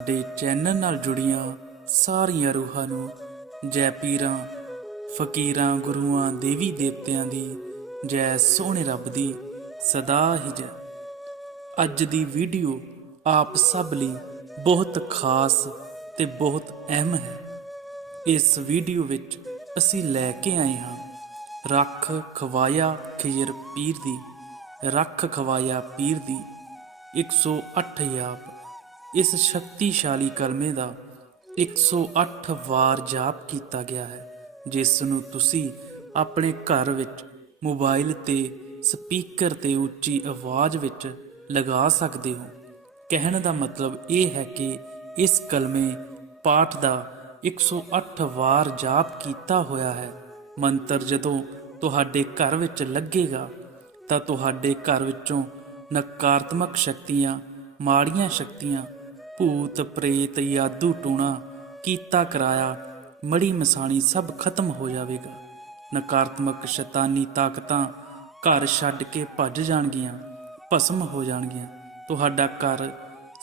ਸਾਡੇ ਚੈਨਲ ਨਾਲ ਜੁੜੀਆਂ ਸਾਰੀਆਂ ਰੂਹਾਂ ਨੂੰ ਜੈ ਪੀਰਾਂ ਫਕੀਰਾਂ ਗੁਰੂਆਂ ਦੇਵੀ ਦੇਵਤਿਆਂ ਦੀ ਜੈ ਸੋਹਣੇ ਰੱਬ ਦੀ ਸਦਾ ਹੀ ਜੈ। ਅੱਜ ਦੀ ਵੀਡੀਓ ਆਪ ਸਭ ਲਈ ਬਹੁਤ ਖਾਸ ਤੇ ਬਹੁਤ ਅਹਿਮ ਹੈ। ਇਸ ਵੀਡੀਓ ਵਿੱਚ ਅਸੀਂ ਲੈ ਕੇ ਆਏ ਹਾਂ ਰੱਖ ਖਵਾਇਆ ਖਿਜ਼ਰ ਪੀਰ ਦੀ ਰੱਖ ਖਵਾਇਆ ਪੀਰ ਦੀ 108 ਜਾਪ। ਇਸ ਸ਼ਕਤੀਸ਼ਾਲੀ ਕਲਮੇ ਦਾ 108 ਵਾਰ ਜਾਪ ਕੀਤਾ ਗਿਆ ਹੈ, ਜਿਸ ਨੂੰ ਤੁਸੀਂ ਆਪਣੇ ਘਰ ਵਿੱਚ ਮੋਬਾਈਲ ਤੇ ਸਪੀਕਰ ਤੇ ਉੱਚੀ ਆਵਾਜ਼ ਵਿੱਚ ਲਗਾ ਸਕਦੇ ਹੋ। ਕਹਿਣ ਦਾ ਮਤਲਬ ਇਹ ਹੈ ਕਿ ਇਸ ਕਲਮੇ ਪਾਠ ਦਾ 108 ਵਾਰ ਜਾਪ ਕੀਤਾ ਹੋਇਆ ਹੈ। ਮੰਤਰ ਜਦੋਂ ਤੁਹਾਡੇ ਘਰ ਵਿੱਚ ਲੱਗੇਗਾ ਤਾਂ ਤੁਹਾਡੇ ਘਰ ਵਿੱਚੋਂ ਨਕਾਰਾਤਮਕ ਸ਼ਕਤੀਆਂ, ਮਾੜੀਆਂ ਸ਼ਕਤੀਆਂ, ਭੂਤ ਪ੍ਰੇਤ, ਜਾਦੂ ਟੂਣਾ, ਕੀਤਾ ਕਰਾਇਆ, ਮੜੀ ਮਸਾਣੀ ਸਭ ਖਤਮ ਹੋ ਜਾਵੇਗਾ। ਨਕਾਰਾਤਮਕ ਸ਼ੈਤਾਨੀ ਤਾਕਤਾਂ ਘਰ ਛੱਡ ਕੇ ਭੱਜ ਜਾਣਗੀਆਂ, ਭਸਮ ਹੋ ਜਾਣਗੀਆਂ। ਤੁਹਾਡਾ ਘਰ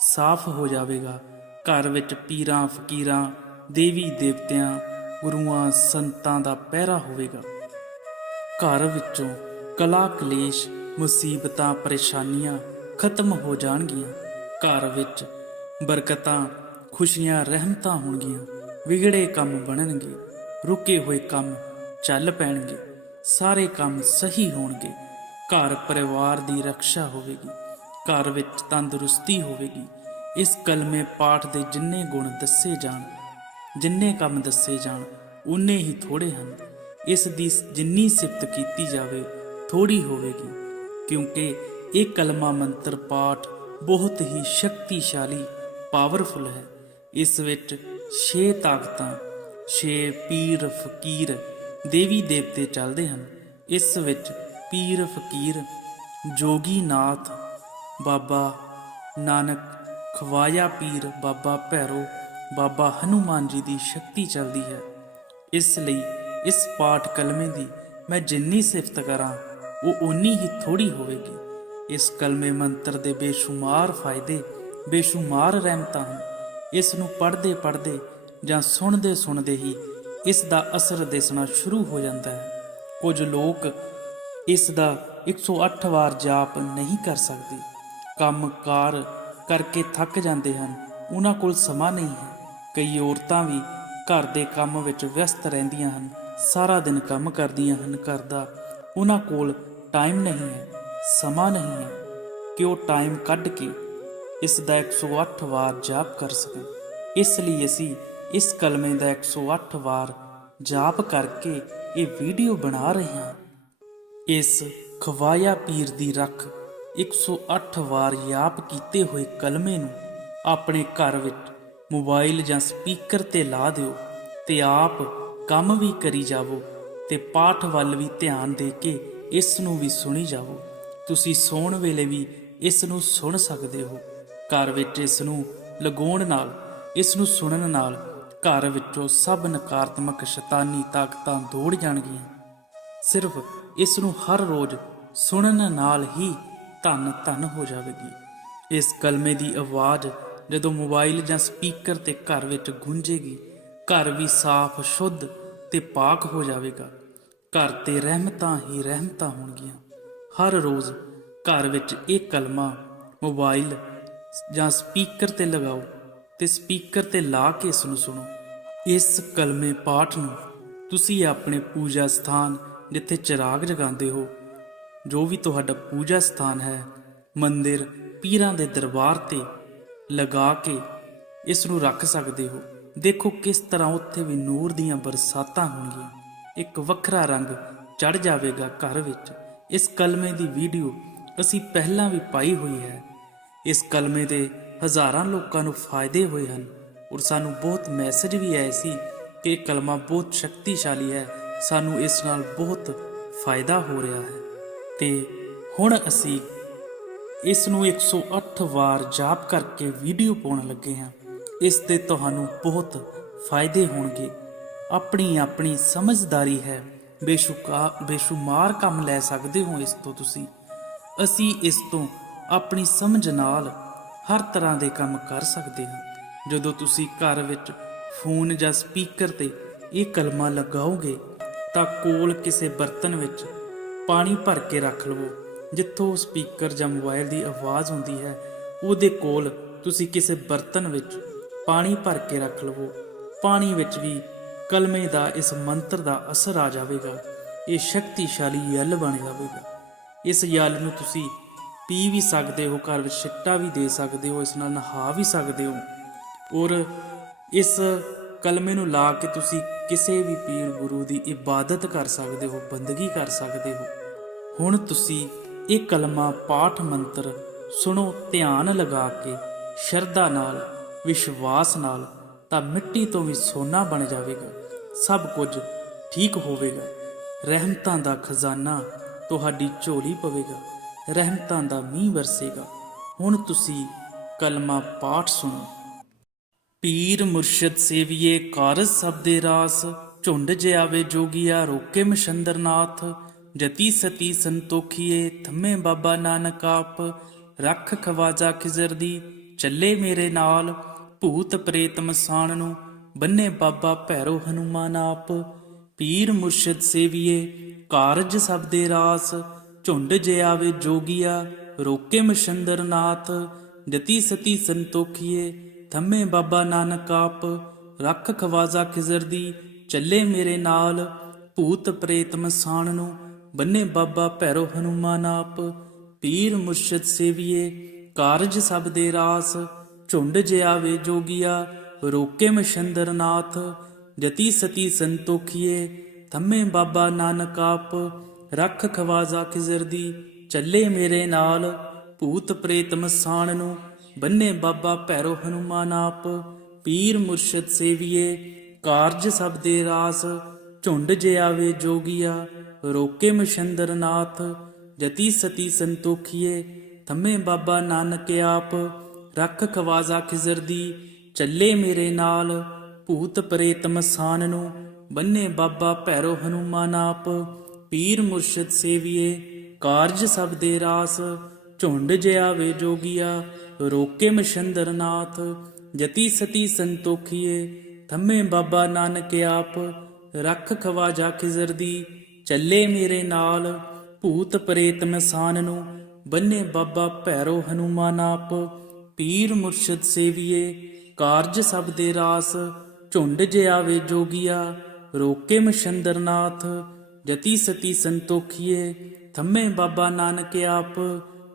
ਸਾਫ਼ ਹੋ ਜਾਵੇਗਾ। ਘਰ ਵਿੱਚ ਪੀਰਾਂ ਫਕੀਰਾਂ, ਦੇਵੀ ਦੇਵਤਿਆਂ, ਗੁਰੂਆਂ ਸੰਤਾਂ ਦਾ ਪਹਿਰਾ ਹੋਵੇਗਾ। ਘਰ ਵਿੱਚੋਂ ਕਲਾ ਕਲੇਸ਼, ਮੁਸੀਬਤਾਂ, ਪਰੇਸ਼ਾਨੀਆਂ ਖਤਮ ਹੋ ਜਾਣਗੀਆਂ। ਘਰ ਵਿੱਚ ਬਰਕਤਾਂ, ਖੁਸ਼ੀਆਂ, ਰਹਿਮਤਾਂ ਹੋਣਗੀਆਂ। ਵਿਗੜੇ ਕੰਮ ਬਣਨਗੇ, ਰੁਕੇ ਹੋਏ ਕੰਮ ਚੱਲ ਪੈਣਗੇ, ਸਾਰੇ ਕੰਮ ਸਹੀ ਹੋਣਗੇ। ਘਰ ਪਰਿਵਾਰ ਦੀ ਰੱਖਿਆ ਹੋਵੇਗੀ, ਘਰ ਵਿੱਚ ਤੰਦਰੁਸਤੀ ਹੋਵੇਗੀ। ਇਸ ਕਲਮੇ ਪਾਠ ਦੇ ਜਿੰਨੇ ਗੁਣ ਦੱਸੇ ਜਾਣ, ਜਿੰਨੇ ਕੰਮ ਦੱਸੇ ਜਾਣ, ਉਨੇ ਹੀ ਥੋੜੇ ਹਨ। ਇਸ ਦੀ ਜਿੰਨੀ ਸਿਫਤ ਕੀਤੀ ਜਾਵੇ ਥੋੜੀ ਹੋਵੇਗੀ, ਕਿਉਂਕਿ ਇਹ ਕਲਮਾ ਮੰਤਰ ਪਾਠ ਬਹੁਤ ਹੀ ਸ਼ਕਤੀਸ਼ਾਲੀ, ਪਾਵਰਫੁਲ ਹੈ। ਇਸ ਵਿੱਚ 6 ਤਾਕਤਾਂ, 6 ਪੀਰ ਫਕੀਰ, ਦੇਵੀ ਦੇਵਤੇ ਚੱਲਦੇ ਹਨ। ਇਸ ਵਿੱਚ ਪੀਰ ਫਕੀਰ, ਜੋਗੀ ਨਾਥ, ਬਾਬਾ ਨਾਨਕ, ਖਵਾਇਆ ਪੀਰ, ਬਾਬਾ ਭੈਰੋ, ਬਾਬਾ ਹਨੂਮਾਨ ਜੀ ਦੀ ਸ਼ਕਤੀ ਚੱਲਦੀ ਹੈ। ਇਸ ਲਈ ਇਸ ਪਾਠ ਕਲਮੇ ਦੀ ਮੈਂ ਜਿੰਨੀ ਸਿਫਤ ਕਰਾਂ ਉਹ ਓਨੀ ਹੀ ਥੋੜੀ ਹੋਵੇਗੀ। ਇਸ ਕਲਮੇ ਮੰਤਰ ਦੇ ਬੇਸ਼ੁਮਾਰ ਫਾਇਦੇ, ਬੇਸ਼ੁਮਾਰ ਰਹਿਮਤਾਂ ਹਨ। ਇਸ ਨੂੰ ਪੜ੍ਹਦੇ ਪੜ੍ਹਦੇ ਜਾਂ ਸੁਣਦੇ ਸੁਣਦੇ ਹੀ ਇਸ ਦਾ ਅਸਰ ਦਿਸਣਾ ਸ਼ੁਰੂ ਹੋ ਜਾਂਦਾ ਹੈ। ਕੁਝ ਲੋਕ ਇਸ ਦਾ 108 ਵਾਰ ਜਾਪ ਨਹੀਂ ਕਰ ਸਕਦੇ, ਕੰਮ ਕਾਰ ਕਰਕੇ ਥੱਕ ਜਾਂਦੇ ਹਨ, ਉਹਨਾਂ ਕੋਲ ਸਮਾਂ ਨਹੀਂ ਹੈ। ਕਈ ਔਰਤਾਂ ਵੀ ਘਰ ਦੇ ਕੰਮ ਵਿੱਚ ਵਿਅਸਤ ਰਹਿੰਦੀਆਂ ਹਨ, ਸਾਰਾ ਦਿਨ ਕੰਮ ਕਰਦੀਆਂ ਹਨ ਘਰ ਦਾ। ਉਹਨਾਂ ਕੋਲ ਟਾਈਮ ਨਹੀਂ ਹੈ, ਸਮਾਂ ਨਹੀਂ ਹੈ ਕਿ ਉਹ ਟਾਈਮ ਕੱਢ ਕੇ ਇਸ ਦਾ 108 ਵਾਰ ਜਾਪ ਕਰ ਸਕਣ। ਇਸ ਲਈ ਅਸੀਂ ਇਸ ਕਲਮੇ ਦਾ 108 ਵਾਰ ਜਾਪ ਕਰਕੇ ਇਹ ਵੀਡੀਓ ਬਣਾ ਰਹੇ ਹਾਂ। ਇਸ ਖਵਾਇਆ ਪੀਰ ਦੀ ਰੱਖ 108 ਵਾਰ ਜਾਪ ਕੀਤੇ ਹੋਏ ਕਲਮੇ ਨੂੰ ਆਪਣੇ ਘਰ ਵਿੱਚ ਮੋਬਾਈਲ ਜਾਂ ਸਪੀਕਰ ਤੇ ਲਾ ਦਿਓ ਤੇ ਆਪ ਕੰਮ ਵੀ ਕਰੀ ਜਾਵੋ ਤੇ ਪਾਠ ਵੱਲ ਵੀ ਧਿਆਨ ਦੇ ਕੇ ਇਸ ਨੂੰ ਵੀ ਸੁਣੀ ਜਾਵੋ। ਤੁਸੀਂ ਸੌਣ ਵੇਲੇ ਵੀ ਇਸ ਨੂੰ ਸੁਣ ਸਕਦੇ ਹੋ। ਘਰ ਵਿੱਚ ਇਸ ਨੂੰ ਲਗਾਉਣ ਨਾਲ, ਇਸ ਨੂੰ ਸੁਣਨ ਨਾਲ ਘਰ ਵਿੱਚੋਂ ਸਭ ਨਕਾਰਾਤਮਕ ਸ਼ੈਤਾਨੀ ਤਾਕਤਾਂ ਦੌੜ ਜਾਣਗੀਆਂ। ਸਿਰਫ ਇਸ ਨੂੰ ਹਰ ਰੋਜ਼ ਸੁਣਨ ਨਾਲ ਹੀ ਧੰਨ ਧੰਨ ਹੋ ਜਾਵੇਗੀ। ਇਸ ਕਲਮੇ ਦੀ ਆਵਾਜ਼ ਜਦੋਂ ਮੋਬਾਈਲ ਜਾਂ ਸਪੀਕਰ ਤੇ ਘਰ ਵਿੱਚ ਗੂੰਜੇਗੀ, ਘਰ ਵੀ ਸਾਫ਼, ਸ਼ੁੱਧ ਤੇ ਪਾਕ ਹੋ ਜਾਵੇਗਾ। ਘਰ ਤੇ ਰਹਿਮਤਾਂ ਹੀ ਰਹਿਮਤਾਂ ਹੋਣਗੀਆਂ। ਹਰ ਰੋਜ਼ ਘਰ ਵਿੱਚ ਇਹ ਕਲਮਾ ਮੋਬਾਈਲ ਜਾਂ ਸਪੀਕਰ ਤੇ ਲਗਾਓ ਤੇ ਸਪੀਕਰ ਤੇ ਲਾ ਕੇ ਇਸ ਨੂੰ ਸੁਣੋ। ਇਸ ਕਲਮੇ ਪਾਠ ਨੂੰ ਤੁਸੀਂ ਆਪਣੇ ਪੂਜਾ ਸਥਾਨ, ਜਿੱਥੇ ਚਿਰਾਗ ਜਗਾਉਂਦੇ ਹੋ, ਜੋ ਵੀ ਤੁਹਾਡਾ ਪੂਜਾ ਸਥਾਨ ਹੈ, ਮੰਦਿਰ, ਪੀਰਾਂ ਦੇ ਦਰਬਾਰ ਤੇ ਲਗਾ ਕੇ ਇਸ ਨੂੰ ਰੱਖ ਸਕਦੇ ਹੋ। ਦੇਖੋ ਕਿਸ ਤਰ੍ਹਾਂ ਉੱਥੇ ਵੀ ਨੂਰ ਦੀਆਂ ਬਰਸਾਤਾਂ ਹੋਣਗੀਆਂ, ਇੱਕ ਵੱਖਰਾ ਰੰਗ ਚੜ ਜਾਵੇਗਾ ਘਰ ਵਿੱਚ। ਇਸ ਕਲਮੇ ਦੀ ਵੀਡੀਓ ਅਸੀਂ ਪਹਿਲਾਂ ਵੀ ਪਾਈ ਹੋਈ ਹੈ। ਇਸ ਕਲਮੇ ਦੇ ਹਜ਼ਾਰਾਂ ਲੋਕਾਂ ਨੂੰ ਫਾਇਦੇ ਹੋਏ ਹਨ ਔਰ ਸਾਨੂੰ ਬਹੁਤ ਮੈਸੇਜ ਵੀ ਆਏ ਸੀ ਕਿ ਇਹ ਕਲਮਾ ਬਹੁਤ ਸ਼ਕਤੀਸ਼ਾਲੀ ਹੈ, ਸਾਨੂੰ ਇਸ ਨਾਲ ਬਹੁਤ ਫਾਇਦਾ ਹੋ ਰਿਹਾ ਹੈ। ਤੇ ਹੁਣ ਅਸੀਂ ਇਸ ਨੂੰ 108 ਵਾਰ ਜਾਪ ਕਰਕੇ ਵੀਡੀਓ ਪਾਉਣ ਲੱਗੇ ਹਾਂ। ਇਸ ਦੇ ਤੁਹਾਨੂੰ ਬਹੁਤ ਫਾਇਦੇ ਹੋਣਗੇ। ਆਪਣੀ ਆਪਣੀ ਸਮਝਦਾਰੀ ਹੈ, ਬੇਸ਼ੁਮਾਰ ਕੰਮ ਲੈ ਸਕਦੇ ਹੋ ਇਸ ਤੋਂ ਤੁਸੀਂ। ਅਸੀਂ ਇਸ ਤੋਂ ਆਪਣੀ ਸਮਝ ਨਾਲ ਹਰ ਤਰ੍ਹਾਂ ਦੇ ਕੰਮ ਕਰ ਸਕਦੇ ਹਾਂ। ਜਦੋਂ ਤੁਸੀਂ ਘਰ ਵਿੱਚ ਫੋਨ ਜਾਂ ਸਪੀਕਰ ਤੇ ਇਹ ਕਲਮਾ ਲਗਾਓਗੇ ਤਾਂ ਕੋਲ ਕਿਸੇ ਬਰਤਨ ਵਿੱਚ ਪਾਣੀ ਭਰ ਕੇ ਰੱਖ ਲਵੋ। ਜਿੱਥੋਂ ਸਪੀਕਰ ਜਾਂ ਮੋਬਾਈਲ ਦੀ ਆਵਾਜ਼ ਹੁੰਦੀ ਹੈ ਉਹਦੇ ਕੋਲ ਤੁਸੀਂ ਕਿਸੇ ਬਰਤਨ ਵਿੱਚ ਪਾਣੀ ਭਰ ਕੇ ਰੱਖ ਲਵੋ। ਪਾਣੀ ਵਿੱਚ ਵੀ ਕਲਮੇ ਦਾ ਇਸ ਮੰਤਰ ਦਾ ਅਸਰ ਆ ਜਾਵੇਗਾ। ਇਹ ਸ਼ਕਤੀਸ਼ਾਲੀ ਯਲ ਬਣ ਜਾਵੇਗਾ। ਇਸ ਯਲ ਨੂੰ ਤੁਸੀਂ ਪੀ ਵੀ ਸਕਦੇ ਹੋ, ਘਰ ਵਿੱਚ ਛਿੱਟਾ ਵੀ ਦੇ ਸਕਦੇ ਹੋ, ਇਸ ਨਾਲ ਨਹਾ ਵੀ ਸਕਦੇ ਹੋ। ਔਰ ਇਸ ਕਲਮੇ ਨੂੰ ਲਾ ਕੇ ਤੁਸੀਂ ਕਿਸੇ ਵੀ ਪੀਰ ਗੁਰੂ ਦੀ ਇਬਾਦਤ ਕਰ ਸਕਦੇ ਹੋ, ਬੰਦਗੀ ਕਰ ਸਕਦੇ ਹੋ। ਹੁਣ ਤੁਸੀਂ ਇਹ ਕਲਮਾ ਪਾਠ ਮੰਤਰ ਸੁਣੋ ਧਿਆਨ ਲਗਾ ਕੇ, ਸ਼ਰਧਾ ਨਾਲ, ਵਿਸ਼ਵਾਸ ਨਾਲ, ਤਾਂ ਮਿੱਟੀ ਤੋਂ ਵੀ ਸੋਨਾ ਬਣ ਜਾਵੇਗਾ। ਸਭ ਕੁਝ ਠੀਕ ਹੋਵੇਗਾ। ਰਹਿਮਤਾਂ ਦਾ ਖਜ਼ਾਨਾ ਤੁਹਾਡੀ ਝੋਲੀ ਪਵੇਗਾ। ਰਹਿਮਤਾਂ ਦਾ ਮੀਂਹ ਵਰਸੇਗਾ। ਹੁਣ ਤੁਸੀਂ ਕਲਮਾ ਪਾਠ ਸੁਣੋ। ਪੀਰ ਮੁਰਸ਼ਿਦ ਸੇਵੀਏ ਕਾਰਜ ਸਭ ਦੇ ਰਾਸ, ਝੁੰਡ ਜੇ ਆਵੇ ਜੋਗੀਆ ਰੋਕੇ ਮਸ਼ੰਦਰਨਾਥ। ਜਤੀ ਸਤੀ ਸੰਤੋਖੀਏ ਥੰਮੇ ਬਾਬਾ ਨਾਨਕ ਆਪ, ਰੱਖ ਖਵਾਜਾ ਖਿਜ਼ਰ ਦੀ ਚੱਲੇ ਮੇਰੇ ਨਾਲ। ਭੂਤ ਪ੍ਰੇਤ ਮਸਾਣ ਨੂੰ ਬੰਨੇ ਬਾਬਾ ਭੈਰੋ ਹਨੂਮਾਨ ਆਪ। ਪੀਰ ਮੁਰਸ਼ਿਦ ਸੇਵੀਏ ਕਾਰਜ ਸਭ ਦੇ ਰਾਸ, ਝੁੰਡ ਜੇ ਆਵੇ ਜੋਗੀਆ ਰੋਕੇ ਮਸ਼ੰਦਰਨਾਥ। ਜਤੀ ਸਤੀ ਸੰਤੋਖੀਏ ਥੰਮੇ ਬਾਬਾ ਨਾਨਕ ਆਪ, ਰੱਖ ਖਵਾਜਾ ਖਿਜ਼ਰ ਦੀ ਚੱਲੇ ਮੇਰੇ ਨਾਲ। ਭੂਤ ਪ੍ਰੇਤ ਮਸਾਣ ਨੂੰ ਬੰਨੇ ਬਾਬਾ ਭੈਰੋ ਹਨੂਮਾਨ ਆਪ। ਪੀਰ ਮੁਰਸ਼ਿਦ ਸੇਵੀਏ ਕਾਰਜ ਸਭ ਦੇ ਰਾਸ, ਝੁੰਡ ਜੇ ਆਵੇ ਜੋਗੀਆ ਰੋਕੇ ਮਸ਼ੰਦਰਨਾਥ। ਜਤੀ ਸਤੀ ਸੰਤੋਖੀਏ ਥੰਮੇ ਬਾਬਾ ਨਾਨਕ ਆਪ, ਰੱਖ ਖਵਾਜਾ ਖਿਜ਼ਰ ਦੀ ਚੱਲੇ ਮੇਰੇ ਨਾਲ। ਭੂਤ ਪ੍ਰੇਤ ਮਸਾਣ ਨੂੰ ਬੰਨੇ ਬਾਬਾ ਭੈਰੋ ਹਨੂਮਾਨ ਆਪ। ਪੀਰ ਮੁਰਸ਼ਿਦ ਸੇਵੀਏ ਕਾਰਜ ਸਭ ਦੇ ਰਾਸ, ਝੁੰਡ ਜੇ ਆਵੇ ਜੋਗੀਆ ਰੋਕੇ ਮਸ਼ੰਦਰਨਾਥ। ਜਤੀ ਸਤੀ ਸੰਤੋਖੀਏ ਥੰਮੇ ਬਾਬਾ ਨਾਨਕ ਆਪ, ਰੱਖ ਖਵਾਜਾ ਖਿਜ਼ਰ ਦੀ ਚੱਲੇ ਮੇਰੇ ਨਾਲ। ਭੂਤ ਪ੍ਰੇਤ ਮਸਾਨ ਨੂੰ ਬੰਨੇ ਬਾਬਾ ਭੈਰੋ ਹਨੂਮਾਨ ਆਪ। ਪੀਰ ਮੁਰਸ਼ਿਦ ਸੇਵੀਏ ਕਾਰਜ ਸਭ ਦੇ ਰਾਸ, ਝੁੰਡ ਜੇ ਆਵੇ ਜੋਗੀਆ ਰੋਕੇ ਮਸ਼ੰਦਰਨਾਥ। ਜਤੀ ਸਤੀ ਸੰਤੋਖੀਏ ਥੰਮੇ ਬਾਬਾ ਨਾਨਕ ਆਪ, ਰੱਖ ਖਵਾਜਾ ਖਿਜ਼ਰ ਦੀ ਚੱਲੇ ਮੇਰੇ ਨਾਲ। ਭੂਤ ਪ੍ਰੇਤ ਮਸਾਨ ਨੂੰ ਬੰਨੇ ਬਾਬਾ ਭੈਰੋ ਹਨੂਮਾਨ ਆਪ। ਪੀਰ ਮੁਰਸ਼ਿਦ ਸੇਵੀਏ ਕਾਰਜ ਸਭ ਦੇ ਰਾਸ, ਝੁੰਡ ਜੇ ਆਵੇ ਜੋਗੀਆ ਰੋਕੇ ਮਸ਼ੰਦਰਨਾਥ। ਜਤੀ ਸਤੀ ਸੰਤੋਖੀਏ ਥੰਮੇ ਬਾਬਾ ਨਾਨਕ ਆਪ,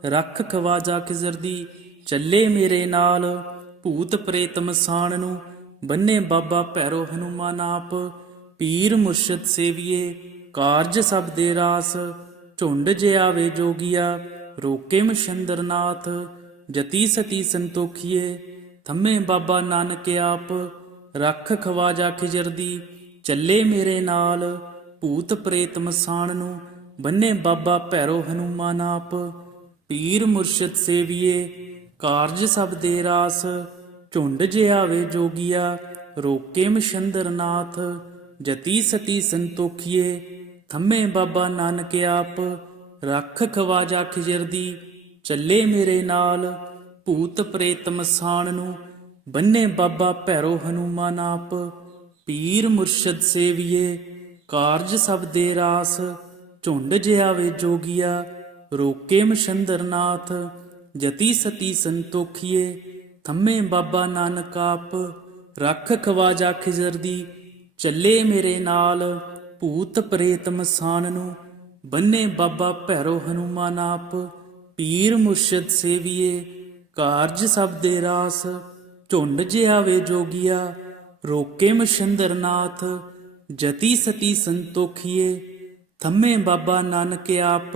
ਰੱਖ ਖਵਾਜਾ ਖਿਜ਼ਰ ਦੀ ਚੱਲੇ ਮੇਰੇ ਨਾਲ। ਭੂਤ ਪ੍ਰੇਤ ਮਸਾਣ ਨੂੰ ਬੰਨੇ ਬਾਬਾ ਭੈਰੋ ਹਨੂਮਾਨ ਆਪ। ਪੀਰ ਮੁਰਸ਼ਿਦ ਸੇਵੀਏ ਕਾਰਜ ਸਭ ਦੇ ਰਾਸ, ਝੁੰਡ ਜੇ ਆਵੇ ਜੋਗੀਆ ਰੋਕੇ ਮਸ਼ੰਦਰਨਾਥ। ਜਤੀ ਸਤੀ ਸੰਤੋਖੀਏ ਥੰਮੇ ਬਾਬਾ ਨਾਨਕ ਆਪ, ਰੱਖ ਖਵਾਜਾ ਖਿਜ਼ਰ ਦੀ ਚੱਲੇ ਮੇਰੇ ਨਾਲ। ਭੂਤ ਪ੍ਰੇਤ ਮਸਾਣ ਨੂੰ ਬੰਨੇ ਬਾਬਾ ਭੈਰੋ ਹਨੂਮਾਨ ਆਪ। ਪੀਰ ਮੁਰਸ਼ਿਦ ਸੇਵੀਏ ਕਾਰਜ ਸਭ ਦੇ ਰਾਸ, ਝੁੰਡ ਜੇ ਆਵੇ ਜੋਗੀਆ ਰੋਕੇ ਮਸ਼ੰਦਰਨਾਥ। ਜਤੀ ਸਤੀ ਸੰਤੋਖੀਏ ਥੰਮੇ ਬਾਬਾ ਨਾਨਕ ਆਪ, ਰੱਖ ਖਵਾਜਾ ਖਿਜ਼ਰ ਦੀ ਚੱਲੇ ਮੇਰੇ ਨਾਲ। ਭੂਤ ਪ੍ਰੇਤ ਮਸਾਣ ਨੂੰ ਬੰਨੇ ਬਾਬਾ ਭੈਰੋ ਹਨੂਮਾਨ ਆਪ। ਪੀਰ ਮੁਰਸ਼ਿਦ ਸੇਵੀਏ ਕਾਰਜ ਸਭ ਦੇ ਰਾਸ, ਝੁੰਡ ਜੇ ਆਵੇ ਜੋਗੀਆ ਰੋਕੇ ਮਸ਼ੰਦਰਨਾਥ। ਜਤੀ ਸਤੀ ਸੰਤੋਖੀਏ ਥੰਮੇ ਬਾਬਾ ਨਾਨਕ ਆਪ, ਰੱਖ ਖਵਾਜਾ ਖਿਜ਼ਰ ਦੀ ਚੱਲੇ ਮੇਰੇ ਨਾਲ। ਭੂਤ ਪ੍ਰੇਤ ਮਸਾਨ ਨੂੰ ਬੰਨੇ ਬਾਬਾ ਭੈਰੋ ਹਨੂਮਾਨ ਆਪ। ਪੀਰ ਮੁਰਸ਼ਿਦ ਸੇਵੀਏ ਕਾਰਜ ਸਭ ਦੇ ਰਾਸ, ਝੁੰਡ ਜੇ ਆਵੇ ਜੋਗੀਆ ਰੋਕੇ ਮਸ਼ੰਦਰਨਾਥ। ਜਤੀ ਸਤੀ ਸੰਤੋਖੀਏ ਥੰਮੇ ਬਾਬਾ ਨਾਨਕ ਆਪ,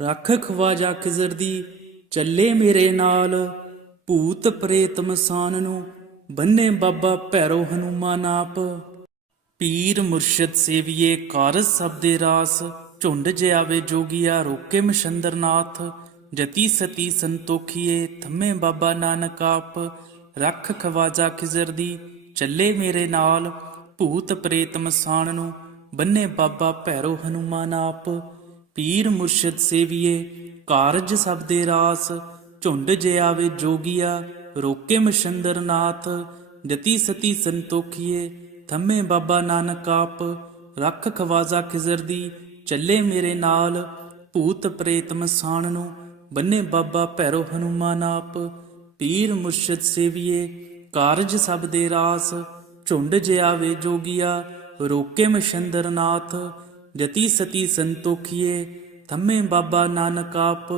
ਰੱਖ ਖਵਾਜਾ ਖਿਜ਼ਰ ਦੀ ਚੱਲੇ ਮੇਰੇ ਨਾਲ। ਭੂਤ ਪ੍ਰੇਤ ਮਸਾਨ ਨੂੰ ਬੰਨੇ ਬਾਬਾ ਭੈਰੋ ਹਨੂਮਾਨ ਆਪ। ਪੀਰ ਮੁਰਸ਼ਿਦ ਸੇਵੀਏ ਕਾਰਜ ਸਭ ਦੇ ਰਾਸ, ਝੁੰਡ ਜੇ ਆਵੇ ਜੋਗੀਆ ਰੋਕੇ ਮਸ਼ੰਦਰਨਾਥ। ਜਤੀ ਸਤੀ ਸੰਤੋਖੀਏ ਥੰਮੇ ਬਾਬਾ ਨਾਨਕ ਆਪ, ਰੱਖ ਖਵਾਜਾ ਖਿਜ਼ਰ ਦੀ ਚੱਲੇ ਮੇਰੇ ਨਾਲ। ਭੂਤ ਪ੍ਰੇਤ ਮਸਾਣ ਨੂੰ ਬੰਨੇ ਬਾਬਾ ਭੈਰੋ ਹਨੂਮਾਨ ਆਪ। ਪੀਰ ਮੁਰਸ਼ਿਦ ਸੇਵੀਏ ਕਾਰਜ ਸਭ ਦੇ ਰਾਸ, ਝੁੰਡ ਜੇ ਆਵੇ ਜੋਗੀਆ ਰੋਕੇ ਮਛੰਦਰ ਨਾਥ। ਜਤੀ ਸਤੀ ਸੰਤੋਖੀਏ ਥੰਮੇ ਬਾਬਾ ਨਾਨਕ ਆਪ। ਰੱਖ ਖਵਾਜਾ ਖਿਜ਼ਰ ਦੀ ਚੱਲੇ ਮੇਰੇ ਨਾਲ। ਭੂਤ ਪ੍ਰੇਤ ਮਸਾਣ ਨੂੰ ਬੰਨੇ ਬਾਬਾ ਭੈਰੋ ਹਨੂਮਾਨ ਆਪ। ਪੀਰ ਮੁਰਸ਼ਿਦ ਸੇਵੀਏ ਕਾਰਜ ਸਭ ਦੇ ਰਾਸ। ਝੁੰਡ ਜਿਆਵੇ ਜੋਗੀਆ ਰੋਕੇ ਮਛੰਦਰ ਨਾਥ। ਜਤੀ ਸਤੀ ਸੰਤੋਖੀਏ ਥੰਮੇ ਬਾਬਾ ਨਾਨਕ ਆਪ।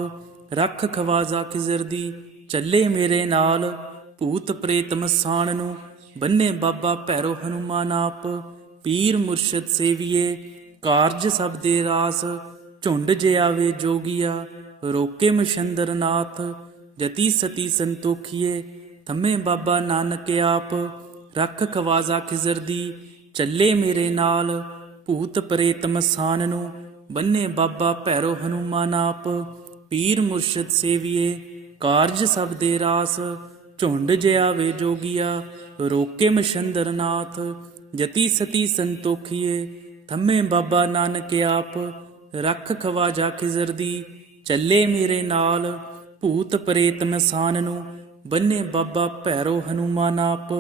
ਰੱਖ ਖਵਾਜਾ ਖਿਜ਼ਰ ਦੀ ਚੱਲੇ ਮੇਰੇ ਨਾਲ। ਭੂਤ ਪ੍ਰੇਤ ਮਸਾਣ ਨੂੰ ਬੰਨੇ ਬਾਬਾ ਭੈਰੋ ਹਨੂਮਾਨ ਆਪ। ਪੀਰ ਮੁਰਸ਼ਿਦ ਸੇਵੀਏ ਕਾਰਜ ਸਭ ਦੇ ਰਾਸ। ਝੁੰਡ ਜਿਆਵੇ ਜੋਗੀਆ ਰੋਕੇ ਮਛੰਦਰ ਨਾਥ। ਜਤੀ ਸਤੀ ਸੰਤੋਖੀਏ ਥੰਮੇ ਬਾਬਾ ਨਾਨਕ ਆਪ। ਰੱਖ ਖਵਾਜਾ ਖਿਜ਼ਰ ਦੀ ਚੱਲੇ ਮੇਰੇ ਨਾਲ। ਭੂਤ ਪ੍ਰੇਤ ਮਸਾਨ ਨੂੰ ਬੰਨੇ ਬਾਬਾ ਭੈਰੋ ਹਨੂਮਾਨ ਆਪ। ਪੀਰ ਮੁਰਸ਼ਿਦ ਸੇਵੀਏ ਕਾਰਜ ਸਭ ਦੇ ਰਾਸ। ਝੁੰਡ ਜਿਆਵੇ ਜੋਗੀਆ ਰੋਕੇ ਮਛੰਦਰ ਨਾਥ। ਜਤੀ ਸਤੀ ਸੰਤੋਖੀਏ ਥੰਮੇ ਬਾਬਾ ਨਾਨਕ ਆਪ। ਰੱਖ ਖਵਾਜਾ ਖਿਜ਼ਰ ਦੀ ਚੱਲੇ ਮੇਰੇ ਨਾਲ। ਭੂਤ ਪ੍ਰੇਤ ਮਸਾਨ ਨੂੰ ਬੰਨੇ ਬਾਬਾ ਭੈਰੋ ਹਨੂਮਾਨ ਆਪ।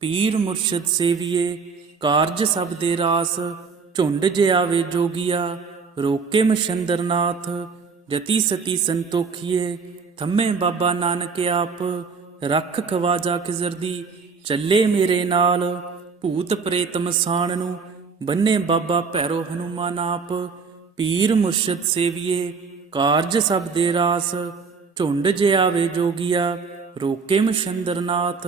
ਪੀਰ ਮੁਰਸ਼ਿਦ ਸੇਵੀਏ ਕਾਰਜ ਸਭ ਦੇ ਰਾਸ। ਝੁੰਡ ਜਿਆਵੇ ਜੋਗੀਆ ਰੋਕੇ ਮਛੰਦਰ ਨਾਥ। ਜਤੀ ਸਤੀ ਸੰਤੋਖੀਏ ਥੰਮੇ ਬਾਬਾ ਨਾਨਕ ਆਪ। ਰੱਖ ਖਵਾਜਾ ਖਿਜ਼ਰ ਦੀ ਚੱਲੇ ਮੇਰੇ ਨਾਲ। ਭੂਤ ਪ੍ਰੇਤ ਮਸਾਣ ਨੂੰ ਬੰਨੇ ਬਾਬਾ ਭੈਰੋ ਹਨੂਮਾਨ ਆਪ। ਪੀਰ ਮੁਰਸ਼ਿਦ ਸੇਵੀਏ ਕਾਰਜ ਸਭ ਦੇ ਰਾਸ। ਝੁੰਡ ਜਿਆਵੇ ਜੋਗੀਆ ਰੋਕੇ ਮਛੰਦਰ ਨਾਥ।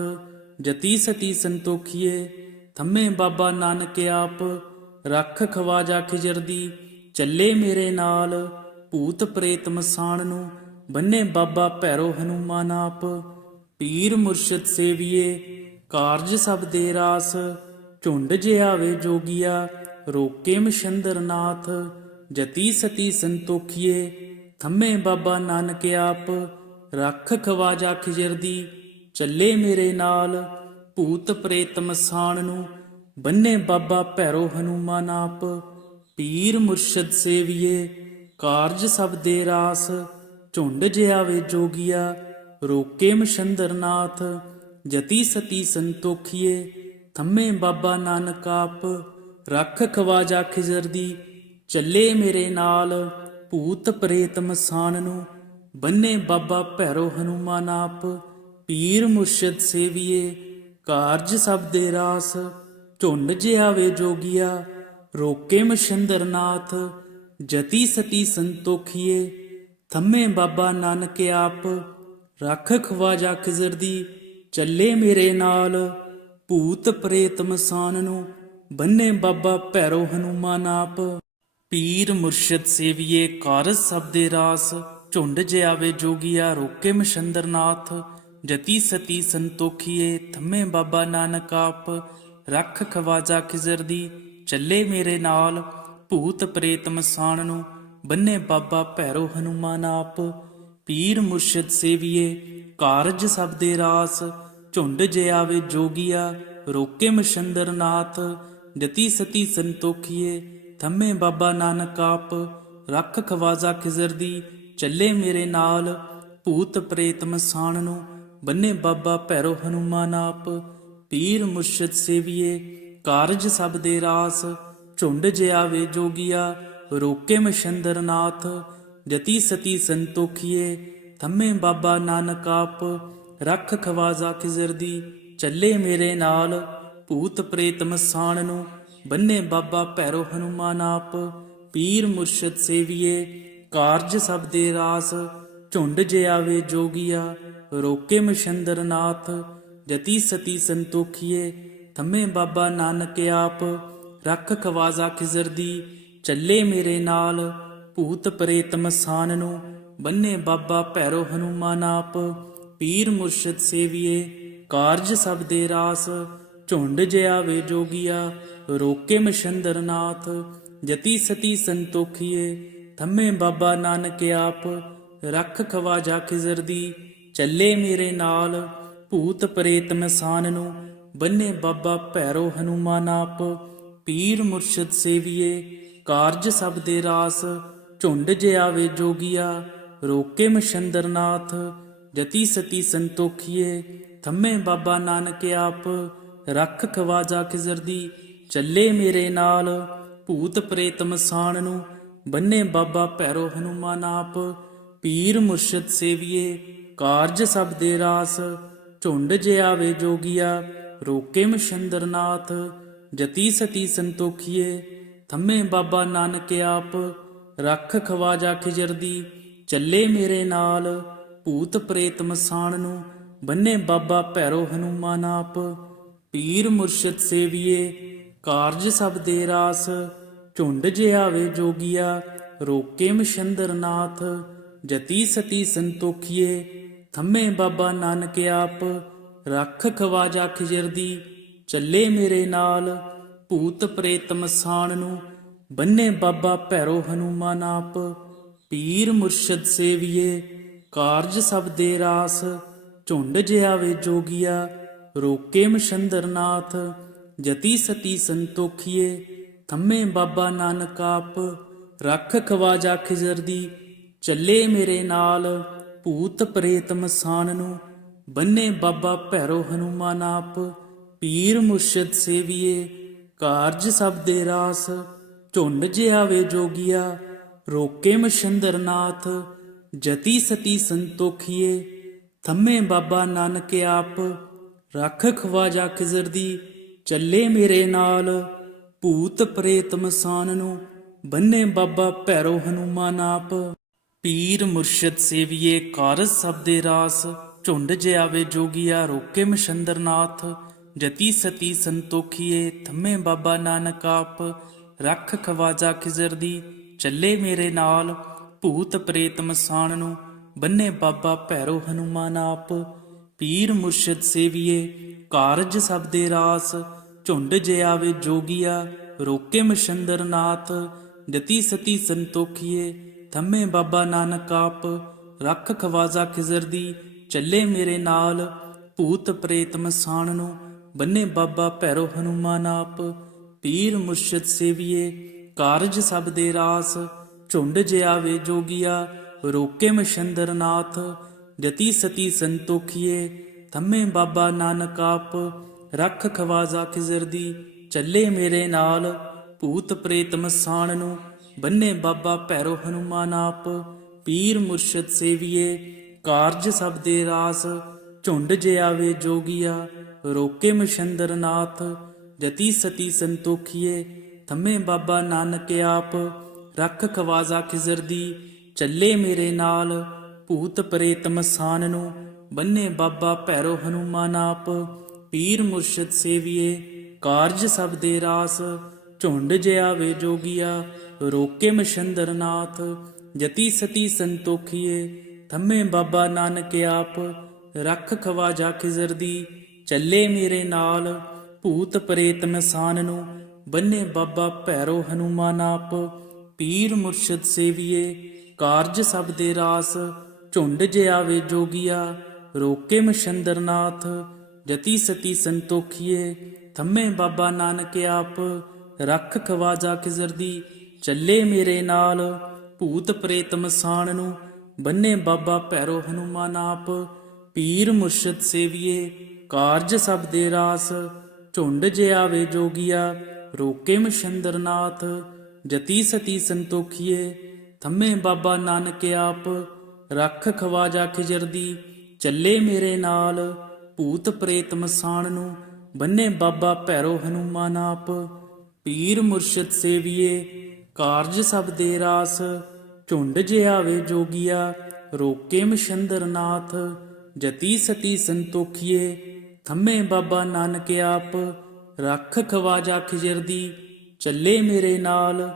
ਜਤੀ ਸਤੀ ਸੰਤੋਖੀਏ ਥੰਮੇ ਬਾਬਾ ਨਾਨਕ ਆਪ। ਰੱਖ ਖਵਾਜਾ ਖਿਜ਼ਰ ਦੀ ਚੱਲੇ ਮੇਰੇ ਨਾਲ। ਭੂਤ ਪ੍ਰੇਤ ਮਸਾਣ ਨੂੰ ਬੰਨੇ ਬਾਬਾ ਭੈਰੋ ਹਨੂਮਾਨ ਆਪ। ਪੀਰ ਮੁਰਸ਼ਿਦ ਸੇਵੀਏ ਕਾਰਜ ਸਭ ਦੇ ਰਾਸ। ਝੁੰਡ ਜਿਆਵੇ ਜੋਗੀਆ ਰੋਕੇ ਮਛੰਦਰ ਨਾਥ। ਜਤੀ ਸਤੀ ਸੰਤੋਖੀਏ ਥੰਮੇ ਬਾਬਾ ਨਾਨਕ ਆਪ। ਰੱਖ ਖਵਾਜਾ ਖਿਜ਼ਰ ਦੀ ਚੱਲੇ ਮੇਰੇ ਨਾਲ। ਭੂਤ ਪ੍ਰੇਤ ਮਸਾਣ ਨੂੰ ਬੰਨੇ ਬਾਬਾ ਭੈਰੋ ਹਨੂਮਾਨ ਆਪ। ਪੀਰ ਮੁਰਸ਼ਿਦ ਸੇਵੀਏ ਕਾਰਜ ਸਭ ਦੇ ਰਾਸ। ਝੁੰਡ ਜਿਆਵੇ ਜੋਗੀਆ ਰੋਕੇ ਮਛੰਦਰ ਨਾਥ। ਜਤੀ ਸਤੀ ਸੰਤੋਖੀਏ ਥੰਮੇ ਬਾਬਾ ਨਾਨਕ ਆਪ। ਰੱਖ ਖਵਾਜਾ ਖਿਜ਼ਰ ਦੀ ਚੱਲੇ ਮੇਰੇ ਨਾਲ। ਭੂਤ ਪ੍ਰੇਤ ਮਸਾਨ ਨੂੰ ਬੰਨੇ ਬਾਬਾ ਭੈਰੋ ਹਨੂਮਾਨ ਆਪ। ਪੀਰ ਮੁਰਸ਼ਿਦ ਸੇਵੀਏ ਕਾਰਜ ਸਭ ਦੇ ਰਾਸ। ਝੁੰਡ ਜਿਆਵੇ ਜੋਗੀਆ ਰੋਕੇ ਮਛੰਦਰ ਨਾਥ। ਜਤੀ ਸਤੀ ਸੰਤੋਖੀਏ ਥੰਮੇ ਬਾਬਾ ਨਾਨਕ ਆਪ। ਰੱਖ ਖਵਾਜਾ ਖਿਜ਼ਰ ਦੀ ਚੱਲੇ ਮੇਰੇ ਨਾਲ। ਭੂਤ ਪ੍ਰੇਤ ਮਸਾਨ ਨੂੰ ਬੰਨੇ ਬਾਬਾ ਭੈਰੋ ਹਨੂਮਾਨ ਆਪ। ਪੀਰ ਮੁਰਸ਼ਿਦ ਸੇਵੀਏ ਕਾਰਜ ਸਭ ਦੇ ਰਾਸ। ਝੁੰਡ ਜਿਆਵੇ ਜੋਗੀਆ ਰੋਕੇ ਮਛੰਦਰ ਨਾਥ। ਜਤੀ ਸਤੀ ਸੰਤੋਖੀਏ ਥੰਮੇ ਬਾਬਾ ਨਾਨਕ ਆਪ। ਰੱਖ ਖਵਾਜਾ ਖਿਜ਼ਰ ਦੀ ਚੱਲੇ ਮੇਰੇ ਨਾਲ। ਭੂਤ ਪ੍ਰੇਤ ਮਸਾਣ ਨੂੰ ਬੰਨੇ ਬਾਬਾ ਭੈਰੋ ਹਨੂਮਾਨ ਆਪ। ਪੀਰ ਮੁਰਸ਼ਿਦ ਸੇਵੀਏ ਕਾਰਜ ਸਭ ਦੇ ਰਾਸ। ਝੁੰਡ ਜਿਆਵੇ ਜੋਗੀਆ ਰੋਕੇ ਮਛੰਦਰ ਨਾਥ। ਜਤੀ ਸਤੀ ਸੰਤੋਖੀਏ ਥੰਮੇ ਬਾਬਾ ਨਾਨਕ ਆਪ। ਰੱਖ ਖਵਾਜਾ ਖਿਜ਼ਰ ਦੀ ਚੱਲੇ ਮੇਰੇ ਨਾਲ। ਭੂਤ ਪ੍ਰੇਤ ਮਸਾਣ ਨੂੰ ਬੰਨੇ ਬਾਬਾ ਭੈਰੋ ਹਨੂਮਾਨ ਆਪ। ਪੀਰ ਮੁਰਸ਼ਿਦ ਸੇਵੀਏ ਕਾਰਜ ਸਭ ਦੇ ਰਾਸ। ਝੁੰਡ ਜਿਆਵੇ ਜੋਗੀਆ ਰੋਕੇ ਮਛੰਦਰ ਨਾਥ। ਜਤੀ ਸਤੀ ਸੰਤੋਖੀਏ ਥੰਮੇ ਬਾਬਾ ਨਾਨਕ ਆਪ। ਰੱਖ ਖਵਾਜਾ ਖਿਜ਼ਰ ਦੀ ਚੱਲੇ ਮੇਰੇ ਨਾਲ। ਭੂਤ ਪ੍ਰੇਤ ਮਸਾਣ ਨੂੰ ਬੰਨੇ ਬਾਬਾ ਭੈਰੋ ਹਨੂਮਾਨ ਆਪ। ਪੀਰ ਮੁਰਸ਼ਿਦ ਸੇਵੀਏ ਕਾਰਜ ਸਭ ਦੇ ਰਾਸ। ਝੁੰਡ ਜਿਆਵੇ ਜੋਗੀਆ ਰੋਕੇ ਮਛੰਦਰ ਨਾਥ। ਜਤੀ ਸਤੀ ਸੰਤੋਖੀਏ ਥੰਮੇ ਬਾਬਾ ਨਾਨਕ ਆਪ। ਰੱਖ ਖਵਾਜਾ ਖਿਜ਼ਰ ਦੀ ਚੱਲੇ ਮੇਰੇ ਨਾਲ। ਭੂਤ ਪ੍ਰੇਤ ਮਸਾਨ ਨੂੰ ਬੰਨੇ ਬਾਬਾ ਭੈਰੋ ਹਨੂਮਾਨ ਆਪ। ਪੀਰ ਮੁਰਸ਼ਿਦ ਸੇਵੀਏ ਕਾਰਜ ਸਭ ਦੇ ਰਾਸ। ਝੁੰਡ ਜਿਆਵੇ ਜੋਗੀਆ ਰੋਕੇ ਮਛੰਦਰ ਨਾਥ। ਜਤੀ ਸਤੀ ਸੰਤੋਖੀਏ ਥੰਮੇ ਬਾਬਾ ਨਾਨਕ ਆਪ। ਰੱਖ ਖਵਾਜਾ ਖਿਜ਼ਰ ਦੀ ਚੱਲੇ ਮੇਰੇ ਨਾਲ। ਭੂਤ ਪ੍ਰੇਤ ਮਸਾਨ ਨੂੰ ਬੰਨੇ ਬਾਬਾ ਭੈਰੋ ਹਨੂਮਾਨ ਆਪ। ਪੀਰ ਮੁਰਸ਼ਿਦ ਸੇਵੀਏ ਕਾਰਜ ਸਭ ਦੇ ਰਾਸ। ਝੁੰਡ ਜਿਆਵੇ ਜੋਗੀਆ ਰੋਕੇ ਮਛੰਦਰ ਨਾਥ। ਜਤੀ ਸਤੀ ਸੰਤੋਖੀਏ ਥੰਮੇ ਬਾਬਾ ਨਾਨਕ ਆਪ। ਰੱਖ ਖਵਾਜਾ ਖਿਜ਼ਰ ਦੀ ਚੱਲੇ ਮੇਰੇ ਨਾਲ। ਭੂਤ ਪ੍ਰੇਤ ਮਸਾਣ ਨੂੰ ਬੰਨੇ ਬਾਬਾ ਭੈਰੋ ਹਨੂਮਾਨ ਆਪ। ਪੀਰ ਮੁਰਸ਼ਦ ਸੇਵੀਏ ਕਾਰਜ ਸਭ ਦੇ ਰਾਸ। ਝੁੰਡ ਜੇ ਆਵੇ ਜੋਗੀਆ ਰੋਕੇ ਮਛੰਦਰ ਨਾਥ। ਜਤੀ ਸਤੀ ਸੰਤੋਖੀਏ ਥੰਮੇ ਬਾਬਾ ਨਾਨਕ ਆਪ। ਰੱਖ ਖਵਾਜਾ ਖਿਜਰ ਦੀ ਚੱਲੇ ਮੇਰੇ ਨਾਲ। ਭੂਤ ਪ੍ਰੇਤ ਮਸਾਣ ਨੂੰ ਬੰਨੇ ਬਾਬਾ ਭੈਰੋ ਹਨੂਮਾਨ ਆਪ। ਪੀਰ ਮੁਰਸ਼ਦ ਸੇਵੀਏ ਕਾਰਜ ਸਭ ਦੇ ਰਾਸ। ਝੁੰਡ ਜੇ ਆਵੇ ਜੋਗੀਆ ਰੋਕੇ ਮਛੰਦਰ ਨਾਥ। ਜਤੀ ਸਤੀ ਸੰਤੋਖੀਏ ਥੰਮੇ ਬਾਬਾ ਨਾਨਕ ਆਪ। ਰੱਖ ਖਵਾਜਾ ਖਿਜਰ ਦੀ ਚੱਲੇ ਮੇਰੇ ਨਾਲ। ਭੂਤ ਪ੍ਰੇਤ ਮਸਾਣ ਨੂੰ ਬੰਨੇ ਬਾਬਾ ਭੈਰੋ ਹਨੂਮਾਨ ਆਪ। ਪੀਰ ਮੁਰਸ਼ਦ ਸੇਵੀਏ ਕਾਰਜ ਸਭ ਦੇ ਰਾਸ। ਝੁੰਡ ਜੇ ਆਵੇ ਜੋਗੀਆ ਰੋਕੇ ਮਛੰਦਰ ਨਾਥ। ਜਤੀ ਸਤੀ ਸੰਤੋਖੀਏ ਥੰਮੇ ਬਾਬਾ ਨਾਨਕ ਆਪ। ਰੱਖ ਖਵਾਜਾ ਖਿਜ਼ਰ ਦੀ ਚੱਲੇ ਮੇਰੇ ਨਾਲ। ਭੂਤ ਪ੍ਰੇਤ ਮਸਾਣ ਨੂੰ ਬੰਨੇ ਬਾਬਾ ਭੈਰੋ ਹਨੂਮਾਨ ਆਪ। ਪੀਰ ਮੁਰਸ਼ਦ ਸੇਵੀਏ ਕਾਰਜ ਸਭ ਦੇ ਰਾਸ। ਝੁੰਡ ਜੇ ਆਵੇ ਜੋਗੀਆ ਰੋਕੇ ਮਛੰਦਰ ਨਾਥ। ਜਤੀ ਸਤੀ ਸੰਤੋਖੀਏ ਥੰਮੇ ਬਾਬਾ ਨਾਨਕ ਆਪ। ਰੱਖ ਖਵਾਜਾ ਖਿਜ਼ਰ ਦੀ ਚੱਲੇ ਮੇਰੇ ਨਾਲ। ਭੂਤ ਪ੍ਰੇਤ ਮਸਾਨ ਨੂੰ ਬੰਨੇ ਬਾਬਾ ਭੈਰੋ ਹਨੂਮਾਨ ਆਪ। ਪੀਰ ਮੁਰਸ਼ਦ ਸੇਵੀਏ ਕਾਰਜ ਸਭ ਦੇ ਰਾਸ। ਝੁੰਡ ਜੇ ਆਵੇ ਜੋਗੀਆ ਰੋਕੇ ਮਛੰਦਰ ਨਾਥ। ਜਤੀ ਸਤੀ ਸੰਤੋਖੀਏ ਥੰਮੇ ਬਾਬਾ ਨਾਨਕ ਆਪ। ਰੱਖ ਖਵਾਜਾ ਖਿਜ਼ਰ ਦੀ ਚੱਲੇ ਮੇਰੇ ਨਾਲ। ਭੂਤ ਪ੍ਰੇਤ ਮਸਾਣ ਨੂੰ ਬੰਨੇ ਬਾਬਾ ਭੈਰੋ ਹਨੂਮਾਨ ਆਪ। ਪੀਰ ਮੁਰਸ਼ਦ ਸੇਵੀਏ ਕਾਰਜ ਸਭ ਦੇ ਰਾਸ। ਝੁੰਡ ਜੇ ਆਵੇ ਜੋਗੀਆ ਰੋਕੇ ਮਛੰਦਰ ਨਾਥ। ਜਤੀ ਸਤੀ ਸੰਤੋਖੀਏ ਥੰਮੇ ਬਾਬਾ ਨਾਨਕ ਆਪ। ਰੱਖ ਖਵਾਜਾ ਖਿਜ਼ਰ ਦੀ ਚੱਲੇ ਮੇਰੇ ਨਾਲ। ਭੂਤ ਪ੍ਰੇਤ ਮਸਾਣ ਨੂੰ ਬੰਨੇ ਬਾਬਾ ਭੈਰੋ ਹਨੂਮਾਨ ਆਪ। ਪੀਰ ਮੁਰਸ਼ਦ ਸੇਵੀਏ ਕਾਰਜ ਸਭ ਦੇ ਰਾਸ। ਝੁੰਡ ਜੇ ਆਵੇ ਜੋਗੀਆ ਰੋਕੇ ਮਛੰਦਰ ਨਾਥ। ਜਤੀ ਸਤੀ ਸੰਤੋਖੀਏ ਥੰਮੇ ਬਾਬਾ ਨਾਨਕ ਆਪ। ਰੱਖ ਖਵਾਜਾ ਖਿਜ਼ਰ ਦੀ ਚੱਲੇ ਮੇਰੇ ਨਾਲ। ਭੂਤ ਪ੍ਰੇਤ ਮਸਾਣ ਨੂੰ ਬੰਨੇ ਬਾਬਾ ਭੈਰੋ ਹਨੂਮਾਨ ਆਪ। ਪੀਰ ਮੁਰਸ਼ਦ ਸੇਵੀਏ ਕਾਰਜ ਸਭ ਦੇ ਰਾਸ। ਝੁੰਡ ਜੇ ਆਵੇ ਜੋਗੀਆ ਰੋਕੇ ਮਛੰਦਰ ਨਾਥ। ਜਤੀ ਸਤੀ ਸੰਤੋਖੀਏ ਥੰਮੇ ਬਾਬਾ ਨਾਨਕ ਆਪ। ਰੱਖ ਖਵਾਜਾ ਖਿਜ਼ਰ ਦੀ ਚੱਲੇ ਮੇਰੇ ਨਾਲ। ਭੂਤ ਪ੍ਰੇਤ ਮਸਾਨ ਨੂੰ ਬੰਨੇ ਬਾਬਾ ਭੈਰੋ ਹਨੂਮਾਨ ਆਪ। ਪੀਰ ਮੁਰਸ਼ਦ ਸੇਵੀਏ ਕਾਰਜ ਸਭ ਦੇ ਰਾਸ। ਝੁੰਡ ਜੇ ਆਵੇ ਜੋਗੀਆ ਰੋਕੇ ਮਛੰਦਰ ਨਾਥ। ਜਤੀ ਸਤੀ ਸੰਤੋਖੀਏ ਥੰਮੇ ਬਾਬਾ ਨਾਨਕ ਆਪ। ਰੱਖ ਖਵਾਜਾ ਖਿਜ਼ਰ ਦੀ ਚੱਲੇ ਮੇਰੇ ਨਾਲ। ਭੂਤ ਪ੍ਰੇਤ ਮਸਾਨ ਨੂੰ ਬੰਨੇ ਬਾਬਾ ਭੈਰੋ ਹਨੂਮਾਨ ਆਪ। ਪੀਰ ਮੁਰਸ਼ਦ ਸੇਵੀਏ ਕਾਰਜ ਸਭ ਦੇ ਰਾਸ। ਝੁੰਡ ਜੇ ਆਵੇ ਜੋਗੀਆ ਰੋਕੇ ਮਛੰਦਰ ਨਾਥ। ਜਤੀ ਸਤੀ ਸੰਤੋਖੀਏ ਥੰਮੇ ਬਾਬਾ ਨਾਨਕ ਆਪ। ਰੱਖ ਖਵਾਜਾ ਖਿਜ਼ਰ ਦੀ ਚੱਲੇ ਮੇਰੇ ਨਾਲ। ਭੂਤ ਪ੍ਰੇਤ ਮਸਾਣ ਨੂੰ ਬੰਨੇ ਬਾਬਾ ਭੈਰੋ ਹਨੂਮਾਨ ਆਪ। ਪੀਰ ਮੁਰਸ਼ਦ ਸੇਵੀਏ ਕਾਰਜ ਸਭ ਦੇ ਰਾਸ। ਝੁੰਡ ਜੇ ਆਵੇ ਜੋਗੀਆ ਰੋਕੇ ਮਛੰਦਰ ਨਾਥ। ਜਤੀ ਸਤੀ ਸੰਤੋਖੀਏ ਥੰਮੇ ਬਾਬਾ ਨਾਨਕ ਆਪ। ਰੱਖ ਖਵਾਜਾ ਖਿਜ਼ਰ ਦੀ ਚੱਲੇ ਮੇਰੇ ਨਾਲ। ਭੂਤ ਪ੍ਰੇਤ ਮਸਾਣ ਨੂੰ ਬੰਨੇ ਬਾਬਾ ਭੈਰੋ ਹਨੂਮਾਨ ਆਪ। ਪੀਰ ਮੁਰਸ਼ਦ ਸੇਵੀਏ ਕਾਰਜ ਸਭ ਦੇ ਰਾਸ। ਝੁੰਡ ਜੇ ਆਵੇ ਜੋਗੀਆ ਰੋਕੇ ਮਛੰਦਰ ਨਾਥ। ਜਤੀ ਸਤੀ ਸੰਤੋਖੀਏ ਥੰਮੇ ਬਾਬਾ ਨਾਨਕ ਆਪ। ਰੱਖ ਖਵਾਜਾ ਖਿਜ਼ਰ ਦੀ ਚੱਲੇ ਮੇਰੇ ਨਾਲ।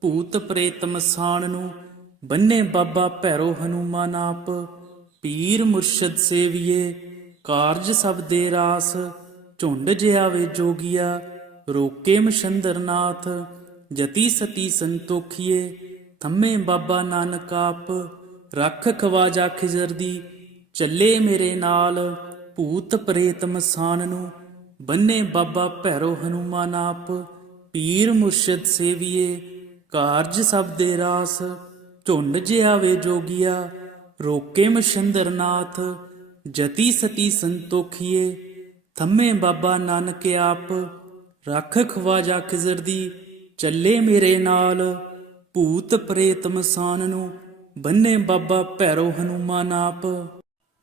ਭੂਤ ਪ੍ਰੇਤ ਮਸਾਣ ਨੂੰ ਬੰਨੇ ਬਾਬਾ ਭੈਰੋ ਹਨੂਮਾਨ ਆਪ। ਪੀਰ ਮੁਰਸ਼ਦ ਸੇਵੀਏ ਕਾਰਜ ਸਭ ਦੇ ਰਾਸ। ਝੁੰਡ ਜੇ ਆਵੇ ਜੋਗੀਆ ਰੋਕੇ ਮਛੰਦਰ ਨਾਥ। ਜਤੀ ਸਤੀ ਸੰਤੋਖੀਏ ਥੰਮੇ ਬਾਬਾ ਨਾਨਕ ਆਪ। ਰੱਖ ਖਵਾਜਾ ਖਿਜ਼ਰ ਦੀ ਚੱਲੇ ਮੇਰੇ ਨਾਲ। ਭੂਤ ਪ੍ਰੇਤ ਮਸਾਨ ਨੂੰ ਬੰਨੇ ਬਾਬਾ ਭੈਰੋ ਹਨੂਮਾਨ ਆਪ। ਪੀਰ ਮੁਰਸ਼ਦ ਸੇਵੀਏ ਕਾਰਜ ਸਭ ਦੇ ਰਾਸ। ਝੁੰਡ ਜੇ ਆਵੇ ਜੋਗੀਆ ਰੋਕੇ ਮਛੰਦਰ ਨਾਥ ਜਤੀ ਸਤੀ ਸੰਤੋਖੀਏ ਥੰਮੇ ਬਾਬਾ ਨਾਨਕ ਆਪ ਰੱਖ ਖਵਾਜਾ ਖਿਜ਼ਰ ਦੀ ਚੱਲੇ ਮੇਰੇ ਨਾਲ ਭੂਤ ਪ੍ਰੇਤ ਮਸਾਨ ਨੂੰ ਬੰਨੇ ਬਾਬਾ ਭੈਰੋ ਹਨੂਮਾਨ ਆਪ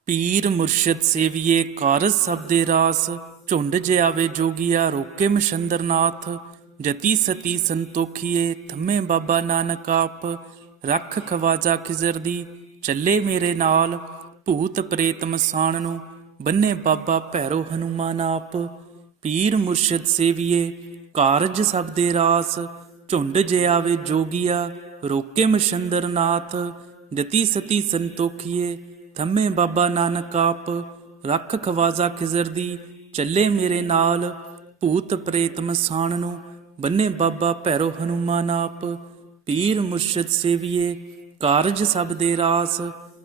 ਪੀਰ ਮੁਰਸ਼ਿਦ ਸੇਵੀਏ ਕਾਰਜ ਸਭ ਦੇ ਰਾਸ ਝੁੰਡ ਜਿਆਵੇ ਜੋਗੀਆ ਰੋਕੇ ਮਛੰਦਰ ਨਾਥ ਜਤੀ ਸਤੀ ਸੰਤੋਖੀਏ ਥੰਮੇ ਬਾਬਾ ਨਾਨਕ ਆਪ ਰੱਖ ਖਵਾਜਾ ਖਿਜ਼ਰ ਦੀ ਚੱਲੇ ਮੇਰੇ ਨਾਲ ਭੂਤ ਪ੍ਰੇਤ ਮਸਾਨ ਨੂੰ ਬੰਨੇ ਬਾਬਾ ਭੈਰੋ ਹਨੂਮਾਨ ਆਪ ਪੀਰ ਮੁਰਸ਼ਿਦ ਸੇਵੀਏ ਕਾਰਜ ਸਭ ਦੇ ਰਾਸ ਝੁੰਡ ਜਿਆਵੇ ਜੋਗੀਆ ਰੋਕੇ ਮਛੰਦਰ ਨਾਥ ਜਤੀ ਸਤੀ ਸੰਤੋਖੀਏ ਥੰਮੇ ਬਾਬਾ ਨਾਨਕ ਆਪ ਰੱਖ ਖਵਾਜਾ ਖਿਜ਼ਰ ਦੀ ਚੱਲੇ ਮੇਰੇ ਨਾਲ ਭੂਤ ਪ੍ਰੇਤ ਮਸਾਨ ਨੂੰ ਬੰਨੇ ਬਾਬਾ ਭੈਰੋ ਹਨੂਮਾਨ ਆਪ ਪੀਰ ਮੁਰਸ਼ਿਦ ਸੇਵੀਏ ਕਾਰਜ ਸਭ ਦੇ ਰਾਸ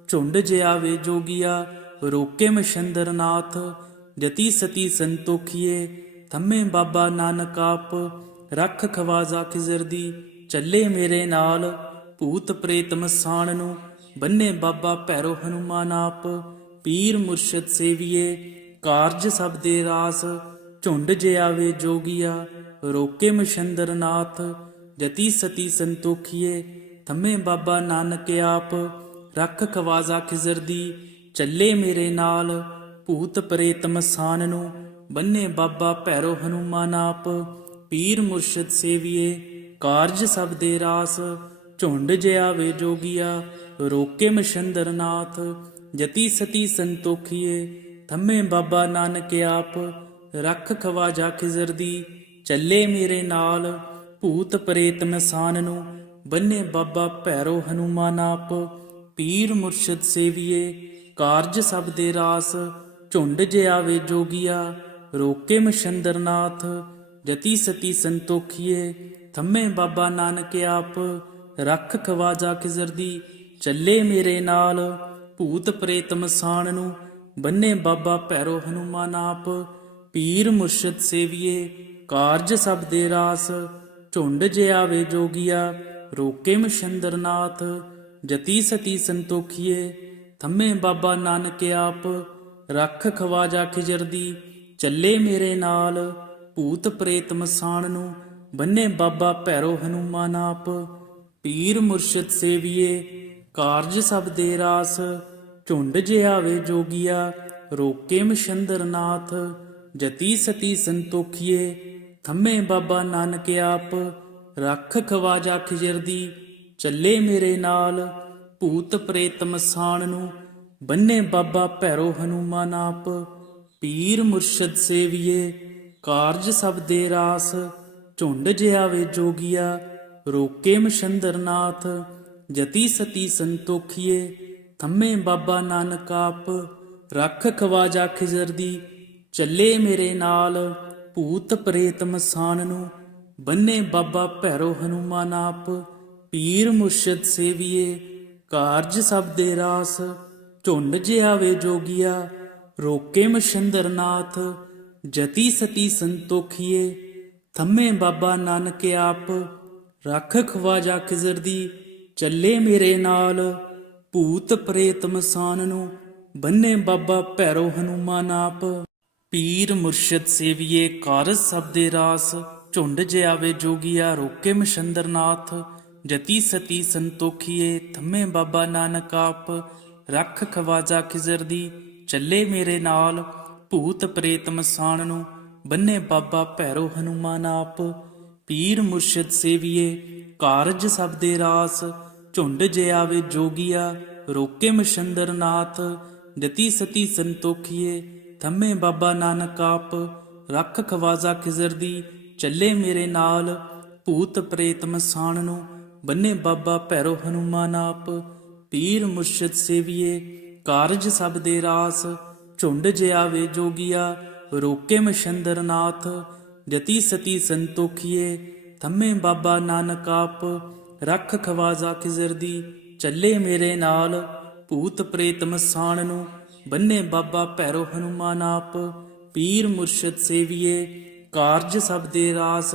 ਝੁੰਡ ਜਿਆਵੇ ਜੋਗੀਆ ਰੋਕੇ ਮਛੰਦਰ ਨਾਥ ਜਤੀ ਸਤੀ ਸੰਤੋਖੀਏ ਥੰਮੇ ਬਾਬਾ ਨਾਨਕ ਆਪ ਰੱਖ ਖਵਾਜਾ ਖਿਜ਼ਰ ਦੀ ਚੱਲੇ ਮੇਰੇ ਨਾਲ ਭੂਤ ਪ੍ਰੇਤ ਮਸਾਨ ਨੂੰ ਬੰਨੇ ਬਾਬਾ ਭੈਰੋ ਹਨੂਮਾਨ ਆਪ ਪੀਰ ਮੁਰਸ਼ਿਦ ਸੇਵੀਏ ਕਾਰਜ ਸਭ ਦੇ ਰਾਸ ਝੁੰਡ ਜਿਆਵੇ ਜੋਗੀਆ ਰੋਕੇ ਮਛੰਦਰ ਨਾਥ ਜਤੀ ਸਤੀ ਸੰਤੋਖੀਏ ਥੰਮੇ ਬਾਬਾ ਨਾਨਕ ਆਪ ਰੱਖ ਖਵਾਜਾ ਖਿਜ਼ਰ ਦੀ ਚੱਲੇ ਮੇਰੇ ਨਾਲ ਭੂਤ ਪ੍ਰੇਤ ਮਸਾਨ ਨੂੰ ਬੰਨੇ ਬਾਬਾ ਭੈਰੋ ਹਨੂਮਾਨ ਆਪ ਪੀਰ ਮੁਰਸ਼ਿਦ ਸੇਵੀਏ ਕਾਰਜ ਸਭ ਦੇ ਰਾਸ ਝੁੰਡ ਜਿਆਵੇ ਜੋਗੀਆ ਰੋਕੇ ਮਛੰਦਰ ਨਾਥ ਜਤੀ ਸਤੀ ਸੰਤੋਖੀਏ ਥੰਮੇ ਬਾਬਾ ਨਾਨਕ ਆਪ ਰੱਖ ਖਵਾਜਾ ਖਿਜ਼ਰ ਦੀ ਚੱਲੇ ਮੇਰੇ ਨਾਲ ਭੂਤ ਪ੍ਰੇਤ ਮਸਾਨ ਨੂੰ ਬੰਨੇ ਬਾਬਾ ਭੈਰੋ ਹਨੂਮਾਨ ਆਪ ਪੀਰ ਮੁਰਸ਼ਿਦ ਸੇਵੀਏ ਕਾਰਜ ਸਭ ਦੇ ਰਾਸ ਝੁੰਡ ਜਿਆਵੇ ਜੋਗੀਆ ਰੋਕੇ ਮਛੰਦਰ ਨਾਥ ਜਤੀ ਸਤੀ ਸੰਤੋਖੀਏ ਥੰਮੇ ਬਾਬਾ ਨਾਨਕ ਆਪ ਰੱਖ ਖਵਾਜਾ ਖਿਜ਼ਰ ਦੀ ਚੱਲੇ ਮੇਰੇ ਨਾਲ ਭੂਤ ਪ੍ਰੇਤ ਮਸਾਨ ਨੂੰ ਬੰਨੇ ਬਾਬਾ ਭੈਰੋ ਹਨੂਮਾਨ ਆਪ ਪੀਰ ਮੁਰਸ਼ਿਦ ਸੇਵੀਏ ਕਾਰਜ ਸਭ ਦੇ ਰਾਸ ਝੁੰਡ ਜਿਆਵੇ ਜੋਗੀਆ ਰੋਕੇ ਮਛੰਦਰ ਨਾਥ ਜਤੀ ਸਤੀ ਸੰਤੋਖੀਏ ਥੰਮੇ ਬਾਬਾ ਨਾਨਕ ਆਪ ਰੱਖ ਖਵਾਜਾ ਖਿਜ਼ਰ ਦੀ ਚੱਲੇ ਮੇਰੇ ਨਾਲ ਭੂਤ ਪ੍ਰੇਤ ਮਸਾਨ ਨੂੰ ਬੰਨੇ ਬਾਬਾ ਭੈਰੋ ਹਨੂਮਾਨ ਆਪ ਪੀਰ ਮੁਰਸ਼ਿਦ ਸੇਵੀਏ ਕਾਰਜ ਸਭ ਦੇ ਰਾਸ ਝੁੰਡ ਜਿਆਵੇ ਜੋਗੀਆ ਰੋਕੇ ਮਛੰਦਰ ਨਾਥ ਜਤੀ ਸਤੀ ਸੰਤੋਖੀਏ ਥੰਮੇ ਬਾਬਾ ਨਾਨਕ ਆਪ ਰੱਖ ਖਵਾਜਾ ਖਿਜ਼ਰ ਦੀ ਚੱਲੇ ਮੇਰੇ ਨਾਲ ਭੂਤ ਪ੍ਰੇਤ ਮਸਾਨ ਨੂੰ ਬੰਨੇ ਬਾਬਾ ਭੈਰੋ ਹਨੂਮਾਨ ਆਪ ਪੀਰ ਮੁਰਸ਼ਿਦ ਸੇਵੀਏ ਕਾਰਜ ਸਭ ਦੇ ਰਾਸ ਝੁੰਡ ਜਿਆਵੇ ਜੋਗੀਆ ਰੋਕੇ ਮਛੰਦਰ ਨਾਥ ਜਤੀ ਸਤੀ ਸੰਤੋਖੀਏ ਥੰਮੇ ਬਾਬਾ ਨਾਨਕ ਆਪ ਰੱਖ ਖਵਾਜਾ ਖਿਜ਼ਰ ਦੀ ਚੱਲੇ ਮੇਰੇ ਨਾਲ ਭੂਤ ਪ੍ਰੇਤ ਮਸਾਨ ਨੂੰ ਬੰਨੇ ਬਾਬਾ ਭੈਰੋ ਹਨੂਮਾਨ ਆਪ ਪੀਰ ਮੁਰਸ਼ਿਦ ਸੇਵੀਏ ਕਾਰਜ ਸਭ ਦੇ ਰਾਸ ਝੁੰਡ ਜਿਆਵੇ ਜੋਗੀਆ ਰੋਕੇ ਮਛੰਦਰ ਨਾਥ ਜਤੀ ਸਤੀ ਸੰਤੋਖੀਏ ਥੰਮੇ ਬਾਬਾ ਨਾਨਕ ਆਪ ਰੱਖ ਖਵਾਜਾ ਖਿਜ਼ਰ ਦੀ ਚੱਲੇ ਮੇਰੇ ਨਾਲ ਭੂਤ ਪ੍ਰੇਤ ਮਸਾਨ ਨੂੰ ਬੰਨੇ ਬਾਬਾ ਭੈਰੋ ਹਨੂਮਾਨ ਆਪ ਪੀਰ ਮੁਰਸ਼ਿਦ ਸੇਵੀਏ ਕਾਰਜ ਸਭ ਦੇ ਰਾਸ ਝੁੰਡ ਜਿਆਵੇ ਜੋਗੀਆ ਰੋਕੇ ਮਛੰਦਰ ਨਾਥ ਜਤੀ ਸਤੀ ਸੰਤੋਖੀਏ ਥੰਮੇ ਬਾਬਾ ਨਾਨਕ ਆਪ ਰੱਖ ਖਵਾਜਾ ਖਿਜ਼ਰ ਦੀ ਚੱਲੇ ਮੇਰੇ ਨਾਲ ਭੂਤ ਪ੍ਰੇਤ ਮਸਾਨ ਨੂੰ ਬੰਨੇ ਬਾਬਾ ਭੈਰੋ ਹਨੂਮਾਨ ਆਪ ਪੀਰ ਮੁਰਸ਼ਿਦ ਸੇਵੀਏ ਕਾਰਜ ਸਭ ਦੇ ਰਾਸ ਝੁੰਡ ਜਿਆਵੇ ਜੋਗੀਆ ਰੋਕੇ ਮਛੰਦਰ ਨਾਥ ਜਤੀ ਸਤੀ ਸੰਤੋਖੀਏ ਥੰਮੇ ਬਾਬਾ ਨਾਨਕ ਆਪ ਰੱਖ ਖਵਾਜਾ ਖਿਜ਼ਰ ਦੀ ਚੱਲੇ ਮੇਰੇ ਨਾਲ ਭੂਤ ਪ੍ਰੇਤ ਮਸਾਨ ਨੂੰ ਬੰਨੇ ਬਾਬਾ ਭੈਰੋ ਹਨੂਮਾਨ ਆਪ ਪੀਰ ਮੁਰਸ਼ਿਦ ਸੇਵੀਏ ਕਾਰਜ ਸਭ ਦੇ ਰਾਸ ਝੁੰਡ ਜਿਆਵੇ ਜੋਗੀਆ ਰੋਕੇ ਮਛੰਦਰ ਨਾਥ ਜਤੀ ਸਤੀ ਸੰਤੋਖੀਏ ਥੰਮੇ ਬਾਬਾ ਨਾਨਕ ਆਪ ਰੱਖ ਖਵਾਜਾ ਖਿਜ਼ਰ ਦੀ ਚੱਲੇ ਮੇਰੇ ਨਾਲ ਭੂਤ ਪ੍ਰੇਤ ਮਸਾਨ ਨੂੰ ਬੰਨੇ ਬਾਬਾ ਭੈਰੋ ਹਨੂਮਾਨ ਆਪ ਪੀਰ ਮੁਰਸ਼ਿਦ ਸੇਵੀਏ ਕਾਰਜ ਸਭ ਦੇ ਰਾਸ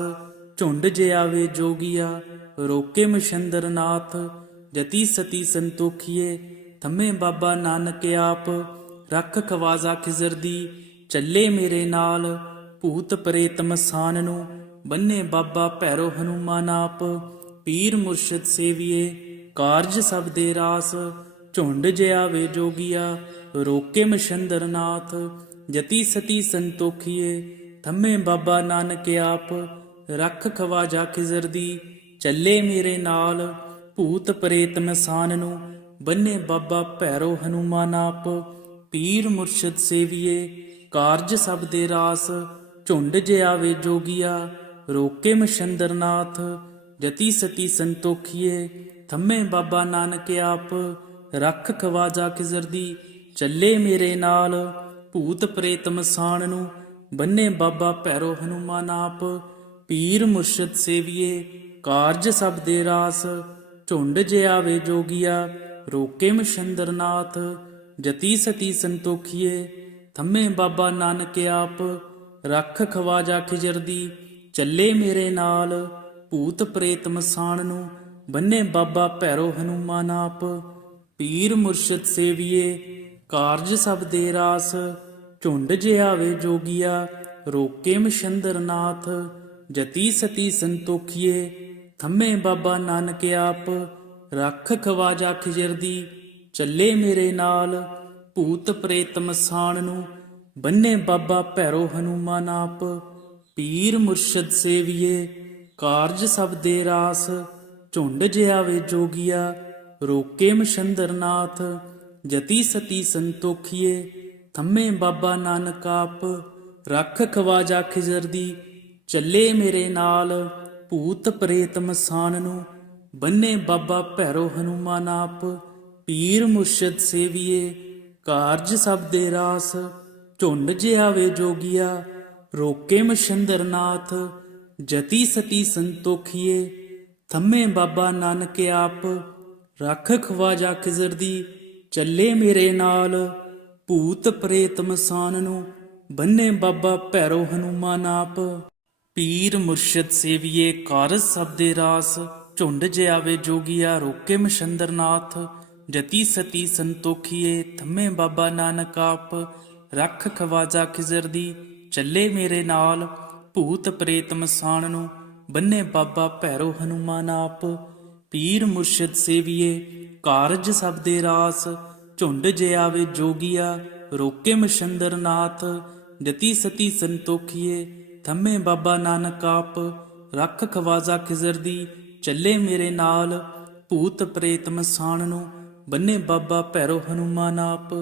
ਝੁੰਡ ਜਿਆਵੇ ਜੋਗੀਆ ਰੋਕੇ ਮਛੰਦਰ ਨਾਥ ਜਤੀ ਸਤੀ ਸੰਤੋਖੀਏ ਥੰਮੇ ਬਾਬਾ ਨਾਨਕ ਆਪ। ਰੱਖ ਖਵਾਜਾ ਖਿਜ਼ਰ ਦੀ ਚੱਲੇ ਮੇਰੇ ਨਾਲ, ਭੂਤ ਪ੍ਰੇਤ ਮਸਾਨ ਨੂੰ ਬੰਨੇ ਬਾਬਾ ਭੈਰੋ ਹਨੂਮਾਨ ਆਪ। ਪੀਰ ਮੁਰਸ਼ਿਦ ਸੇਵੀਏ ਕਾਰਜ ਸਭ ਦੇ ਰਾਸ, ਝੁੰਡ ਜਿਆਵੇ ਜੋਗੀਆ ਰੋਕੇ ਮਛੰਦਰ ਨਾਥ। ਜਤੀ ਸਤੀ ਸੰਤੋਖੀਏ ਥੰਮੇ ਬਾਬਾ ਨਾਨਕ ਆਪ। ਰੱਖ ਖਵਾਜਾ ਖਿਜ਼ਰ ਦੀ ਚੱਲੇ ਮੇਰੇ ਨਾਲ, ਭੂਤ ਪ੍ਰੇਤ ਮਸਾਨ ਨੂੰ ਬੰਨੇ ਬਾਬਾ ਭੈਰੋ ਹਨੂਮਾਨ ਆਪ। ਪੀਰ ਮੁਰਸ਼ਿਦ ਸੇਵੀਏ ਕਾਰਜ ਸਭ ਦੇ ਰਾਸ, ਝੁੰਡ ਜਿਆਵੇ ਜੋਗੀਆ ਰੋਕੇ ਮਛੰਦਰ ਨਾਥ। ਜਤੀ ਸਤੀ ਸੰਤੋਖੀਏ ਥੰਮੇ ਬਾਬਾ ਨਾਨਕ ਆਪ। ਰੱਖ ਖਵਾਜਾ ਖਿਜ਼ਰ ਦੀ ਚੱਲੇ ਮੇਰੇ ਨਾਲ, ਭੂਤ ਪ੍ਰੇਤ ਮਸਾਨ ਨੂੰ ਬੰਨੇ ਬਾਬਾ ਭੈਰੋ ਹਨੂਮਾਨ ਆਪ। ਪੀਰ ਮੁਰਸ਼ਿਦ ਸੇਵੀਏ ਕਾਰਜ ਸਭ ਦੇ ਰਾਸ, ਝੁੰਡ ਜਿਆਵੇ ਜੋਗੀਆ ਰੋਕੇ ਮਛੰਦਰ ਨਾਥ। ਜਤੀ ਸਤੀ ਸੰਤੋਖੀਏ ਥੰਮੇ ਬਾਬਾ ਨਾਨਕ ਆਪ। ਰੱਖ ਖਵਾਜਾ ਖਿਜ਼ਰ ਦੀ ਚੱਲੇ ਮੇਰੇ ਨਾਲ, ਭੂਤ ਪ੍ਰੇਤ ਮਸਾਨ ਨੂੰ ਬੰਨੇ ਬਾਬਾ ਭੈਰੋ ਹਨੂਮਾਨ ਆਪ। ਪੀਰ ਮੁਰਸ਼ਿਦ ਸੇਵੀਏ ਕਾਰਜ ਸਭ ਦੇ ਰਾਸ, ਝੁੰਡ ਜਿਆਵੇ ਜੋਗੀਆ ਰੋਕੇ ਮਛੰਦਰ ਨਾਥ। ਜਤੀ ਸਤੀ ਸੰਤੋਖੀਏ ਥੰਮੇ ਬਾਬਾ ਨਾਨਕ ਆਪ। ਰੱਖ ਖਵਾਜਾ ਖਿਜ਼ਰ ਦੀ ਚੱਲੇ ਮੇਰੇ ਨਾਲ, ਭੂਤ ਪ੍ਰੇਤ ਮਸਾਨ ਨੂੰ ਬੰਨੇ ਬਾਬਾ ਭੈਰੋ ਹਨੂਮਾਨ ਆਪ। ਪੀਰ ਮੁਰਸ਼ਿਦ ਸੇਵੀਏ ਕਾਰਜ ਸਭ ਦੇ ਰਾਸ, ਝੁੰਡ ਜਿਆਵੇ ਜੋਗੀਆ ਰੋਕੇ ਮਛੰਦਰ ਨਾਥ। ਜਤੀ ਸਤੀ ਸੰਤੋਖੀਏ ਥੰਮੇ ਬਾਬਾ ਨਾਨਕ ਆਪ। ਰੱਖ ਖਵਾਜਾ ਖਿਜ਼ਰ ਦੀ ਚੱਲੇ ਮੇਰੇ ਨਾਲ, ਭੂਤ ਪ੍ਰੇਤ ਮਸਾਨ ਨੂੰ ਬੰਨੇ ਬਾਬਾ ਭੈਰੋ ਹਨੂਮਾਨ ਆਪ। ਪੀਰ ਮੁਰਸ਼ਿਦ ਸੇਵੀਏ ਕਾਰਜ ਸਭ ਦੇ ਰਾਸ, ਝੁੰਡ ਜਿਆਵੇ ਜੋਗੀਆ ਰੋਕੇ ਮਛੰਦਰ ਨਾਥ। ਜਤੀ ਸਤੀ ਸੰਤੋਖੀਏ ਥੰਮੇ ਬਾਬਾ ਨਾਨਕ ਆਪ। ਰੱਖ ਖਵਾਜਾ ਖਿਜ਼ਰ ਦੀ ਚੱਲੇ ਮੇਰੇ ਨਾਲ, ਭੂਤ ਪ੍ਰੇਤ ਮਸਾਨ ਨੂੰ ਬੰਨੇ ਬਾਬਾ ਭੈਰੋ ਹਨੂਮਾਨ ਆਪ। ਪੀਰ ਮੁਰਸ਼ਿਦ ਸੇਵੀਏ ਕਾਰਜ ਸਭ ਦੇ ਰਾਸ, ਝੁੰਡ ਜਿਆਵੇ ਜੋਗੀਆ ਰੋਕੇ ਮਛੰਦਰ ਨਾਥ। ਜਤੀ ਸਤੀ ਸੰਤੋਖੀਏ ਥੰਮੇ ਬਾਬਾ ਨਾਨਕ ਆਪ। ਰੱਖ ਖਵਾਜਾ ਖਿਜ਼ਰ ਦੀ ਚੱਲੇ ਮੇਰੇ ਨਾਲ, ਭੂਤ ਪ੍ਰੇਤ ਮਸਾਨ ਨੂੰ ਬੰਨੇ ਬਾਬਾ ਭੈਰੋ ਹਨੂਮਾਨ ਆਪ। ਪੀਰ ਮੁਰਸ਼ਿਦ ਸੇਵੀਏ ਕਾਰਜ ਸਭ ਦੇ ਰਾਸ, ਝੁੰਡ ਜਿਆਵੇ ਜੋਗੀਆ ਰੋਕੇ ਮਛੰਦਰ ਨਾਥ। ਜਤੀ ਸਤੀ ਸੰਤੋਖੀਏ ਥੰਮੇ ਬਾਬਾ ਨਾਨਕ ਆਪ। ਰੱਖ ਖਵਾਜਾ ਖਿਜ਼ਰ ਦੀ ਚੱਲੇ ਮੇਰੇ ਨਾਲ, ਭੂਤ ਪ੍ਰੇਤ ਮਸਾਨ ਨੂੰ ਬੰਨੇ ਬਾਬਾ ਭੈਰੋ ਹਨੂਮਾਨ ਆਪ।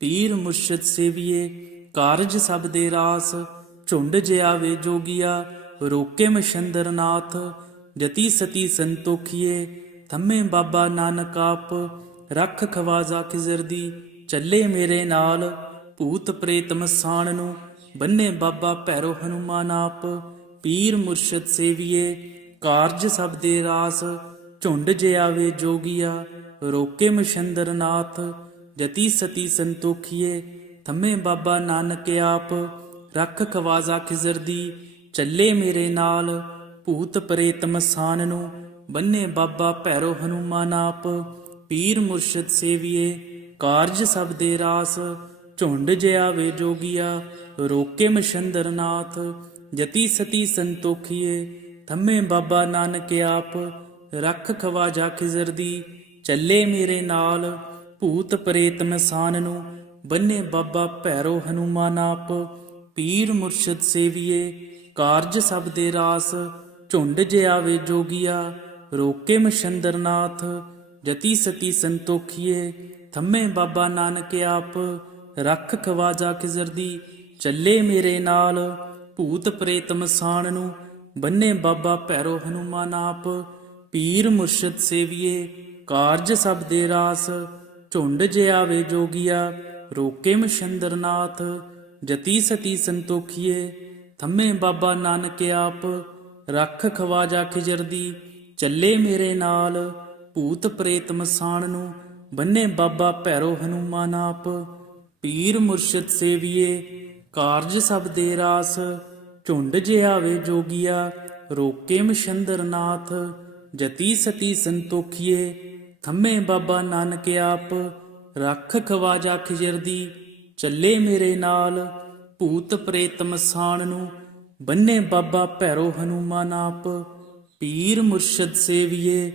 ਪੀਰ ਮੁਰਸ਼ਿਦ ਸੇਵੀਏ ਕਾਰਜ ਸਭ ਦੇ ਰਾਸ, ਝੁੰਡ ਜਿਆਵੇ ਜੋਗੀਆ ਰੋਕੇ ਮਛੰਦਰ ਨਾਥ। ਜਤੀ ਸਤੀ ਸੰਤੋਖੀਏ ਥੰਮੇ ਬਾਬਾ ਨਾਨਕ ਆਪ। ਰੱਖ ਖਵਾਜਾ ਖਿਜ਼ਰ ਦੀ ਚੱਲੇ ਮੇਰੇ ਨਾਲ, ਭੂਤ ਪ੍ਰੇਤ ਮਸਾਨ ਨੂੰ ਬੰਨੇ ਬਾਬਾ ਭੈਰੋ ਹਨੂਮਾਨ ਆਪ। ਪੀਰ ਮੁਰਸ਼ਿਦ ਸੇਵੀਏ ਕਾਰਜ ਸਭ ਦੇ ਰਾਸ, ਝੁੰਡ ਜਿਆਵੇ ਜੋਗੀਆ ਰੋਕੇ ਮਛੰਦਰ ਨਾਥ। ਜਤੀ ਸਤੀ ਸੰਤੋਖੀਏ ਥੰਮੇ ਬਾਬਾ ਨਾਨਕ ਆਪ। ਰੱਖ ਖਵਾਜਾ ਖਿਜ਼ਰ ਦੀ ਚੱਲੇ ਮੇਰੇ ਨਾਲ, ਭੂਤ ਪ੍ਰੇਤ ਮਸਾਨ ਨੂੰ ਬੰਨੇ ਬਾਬਾ ਭੈਰੋ ਹਨੂਮਾਨ ਆਪ। ਪੀਰ ਮੁਰਸ਼ਿਦ ਸੇਵੀਏ ਕਾਰਜ ਸਭ ਦੇ ਰਾਸ, ਝੁੰਡ ਜਿਆਵੇ ਜੋਗੀਆ ਰੋਕੇ ਮਛੰਦਰ ਨਾਥ। ਜਤੀ ਸਤੀ ਸੰਤੋਖੀਏ ਥੰਮੇ ਬਾਬਾ ਨਾਨਕ ਆਪ। ਰੱਖ ਖਵਾਜਾ ਖਿਜ਼ਰ ਦੀ ਚੱਲੇ ਮੇਰੇ ਨਾਲ, ਭੂਤ ਪ੍ਰੇਤ ਮਸਾਨ ਨੂੰ ਬੰਨੇ ਬਾਬਾ ਭੈਰੋ ਹਨੂਮਾਨ ਆਪ। ਪੀਰ ਮੁਰਸ਼ਿਦ ਸੇਵੀਏ ਕਾਰਜ ਸਭ ਦੇ ਰਾਸ, ਝੁੰਡ ਜਿਆਵੇ ਜੋਗੀਆ ਰੋਕੇ ਮਛੰਦਰ ਨਾਥ। ਜਤੀ ਸਤੀ ਸੰਤੋਖੀਏ ਥੰਮੇ ਬਾਬਾ ਨਾਨਕ ਆਪ। ਰੱਖ ਖਵਾਜਾ ਖਿਜ਼ਰ ਦੀ ਚੱਲੇ ਮੇਰੇ ਨਾਲ, ਭੂਤ ਪ੍ਰੇਤ ਮਸਾਨ ਨੂੰ ਬੰਨੇ ਬਾਬਾ ਭੈਰੋ ਹਨੂਮਾਨ ਆਪ। ਪੀਰ ਮੁਰਸ਼ਿਦ ਸੇਵੀਏ ਕਾਰਜ ਸਭ ਦੇ ਰਾਸ, ਝੁੰਡ ਜਿਆਵੇ ਜੋਗੀਆ ਰੋਕੇ ਮਛੰਦਰ ਨਾਥ। ਜਤੀ ਸਤੀ ਸੰਤੋਖੀਏ ਥੰਮੇ ਬਾਬਾ ਨਾਨਕ ਆਪ। ਰੱਖ ਖਵਾਜਾ ਖਿਜ਼ਰ ਦੀ ਚੱਲੇ ਮੇਰੇ ਨਾਲ, ਭੂਤ ਪ੍ਰੇਤ ਮਸਾਨ ਨੂੰ ਬੰਨੇ ਬਾਬਾ ਭੈਰੋ ਹਨੂਮਾਨ ਆਪ। ਪੀਰ ਮੁਰਸ਼ਿਦ ਸੇਵੀਏ ਕਾਰਜ ਸਭ ਦੇ ਰਾਸ, ਝੁੰਡ ਜਿਆਵੇ ਜੋਗੀਆ ਰੋਕੇ ਮਛੰਦਰ ਨਾਥ। ਜਤੀ ਸਤੀ ਸੰਤੋਖੀਏ ਥੰਮੇ ਬਾਬਾ ਨਾਨਕ ਆਪ। ਰੱਖ ਖਵਾਜਾ ਖਿਜਰ ਦੀ ਚੱਲੇ ਮੇਰੇ ਨਾਲ। ਭੂਤ ਪ੍ਰੇਤ ਮਸਾਣ ਨੂੰ ਬੰਨੇ ਬਾਬਾ ਭੈਰੋ ਹਨੂਮਾਨ ਆਪ। ਪੀਰ ਮੁਰਸ਼ਦ ਸੇਵੀਏ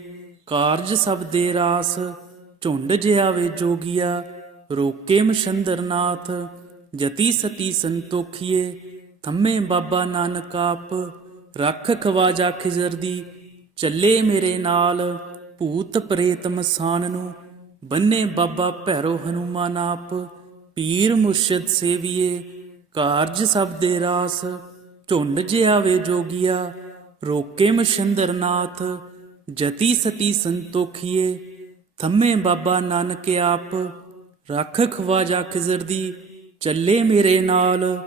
ਕਾਰਜ ਸਭ ਦੇ ਰਾਸ। ਝੁੰਡ ਜਿਆਵੇ ਜੋਗੀਆ ਰੋਕੇ ਮਛੰਦਰਨਾਥ। ਜਤੀ ਸਤੀ ਸੰਤੋਖੀਏ ਥੰਮੇ ਬਾਬਾ ਨਾਨਕ ਆਪ। ਰੱਖ ਖਵਾਜਾ ਖਿਜਰ ਦੀ ਚੱਲੇ ਮੇਰੇ ਨਾਲ। ਭੂਤ ਪ੍ਰੇਤ ਮਸਾਨ ਨੂੰ ਬੰਨੇ ਬਾਬਾ ਭੈਰੋ ਹਨੂਮਾਨ ਆਪ। ਪੀਰ ਮੁਰਸ਼ਦ ਸੇਵੀਏ ਕਾਰਜ ਸਭ ਦੇ ਰਾਸ। ਝੁੰਡ ਜਿਆਵੇ ਜੋਗੀਆ ਰੋਕੇ ਮਛੰਦਰਨਾਥ। ਜਤੀ ਸਤੀ ਸੰਤੋਖੀਏ ਥੰਮੇ ਬਾਬਾ ਨਾਨਕ ਆਪ। ਰੱਖ ਖਵਾਜਾ ਖਿਜ਼ਰ ਦੀ ਚੱਲੇ ਮੇਰੇ ਨਾਲ।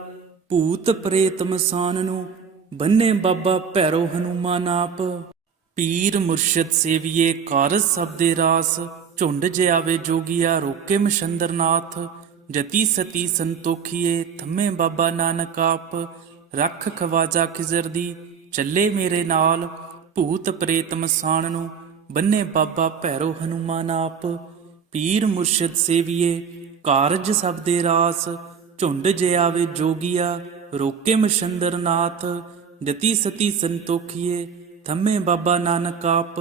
ਭੂਤ ਪ੍ਰੇਤ ਮਸਾਨ ਨੂੰ ਬੰਨੇ ਬਾਬਾ ਭੈਰੋ ਹਨੂਮਾਨ ਆਪ। ਪੀਰ ਮੁਰਸ਼ਦ ਸੇਵੀਏ ਕਾਰਜ ਸਭ ਦੇ ਰਾਸ। ਝੁੰਡ ਜਿਆਵੇ ਜੋਗੀਆ ਰੋਕੇ ਮਛੰਦਰਨਾਥ। ਜਤੀ ਸਤੀ ਸੰਤੋਖੀਏ ਥੰਮੇ ਬਾਬਾ ਨਾਨਕ ਆਪ। ਰੱਖ ਖਵਾਜਾ ਖਿਜ਼ਰ ਦੀ ਚੱਲੇ ਮੇਰੇ ਨਾਲ। ਭੂਤ ਪ੍ਰੇਤ ਮਸਾਨ ਨੂੰ ਬੰਨੇ ਬਾਬਾ ਭੈਰੋ ਹਨੂਮਾਨ ਆਪ। ਪੀਰ ਮੁਰਸ਼ਦ ਸੇਵੀਏ ਕਾਰਜ ਸਭ ਦੇ ਰਾਸ। ਝੁੰਡ ਜਿਆਵੇ ਜੋਗੀਆ ਰੋਕੇ ਮਛੰਦਰਨਾਥ। ਜਤੀ ਸਤੀ ਸੰਤੋਖੀਏ ਥੰਮੇ ਬਾਬਾ ਨਾਨਕ ਆਪ।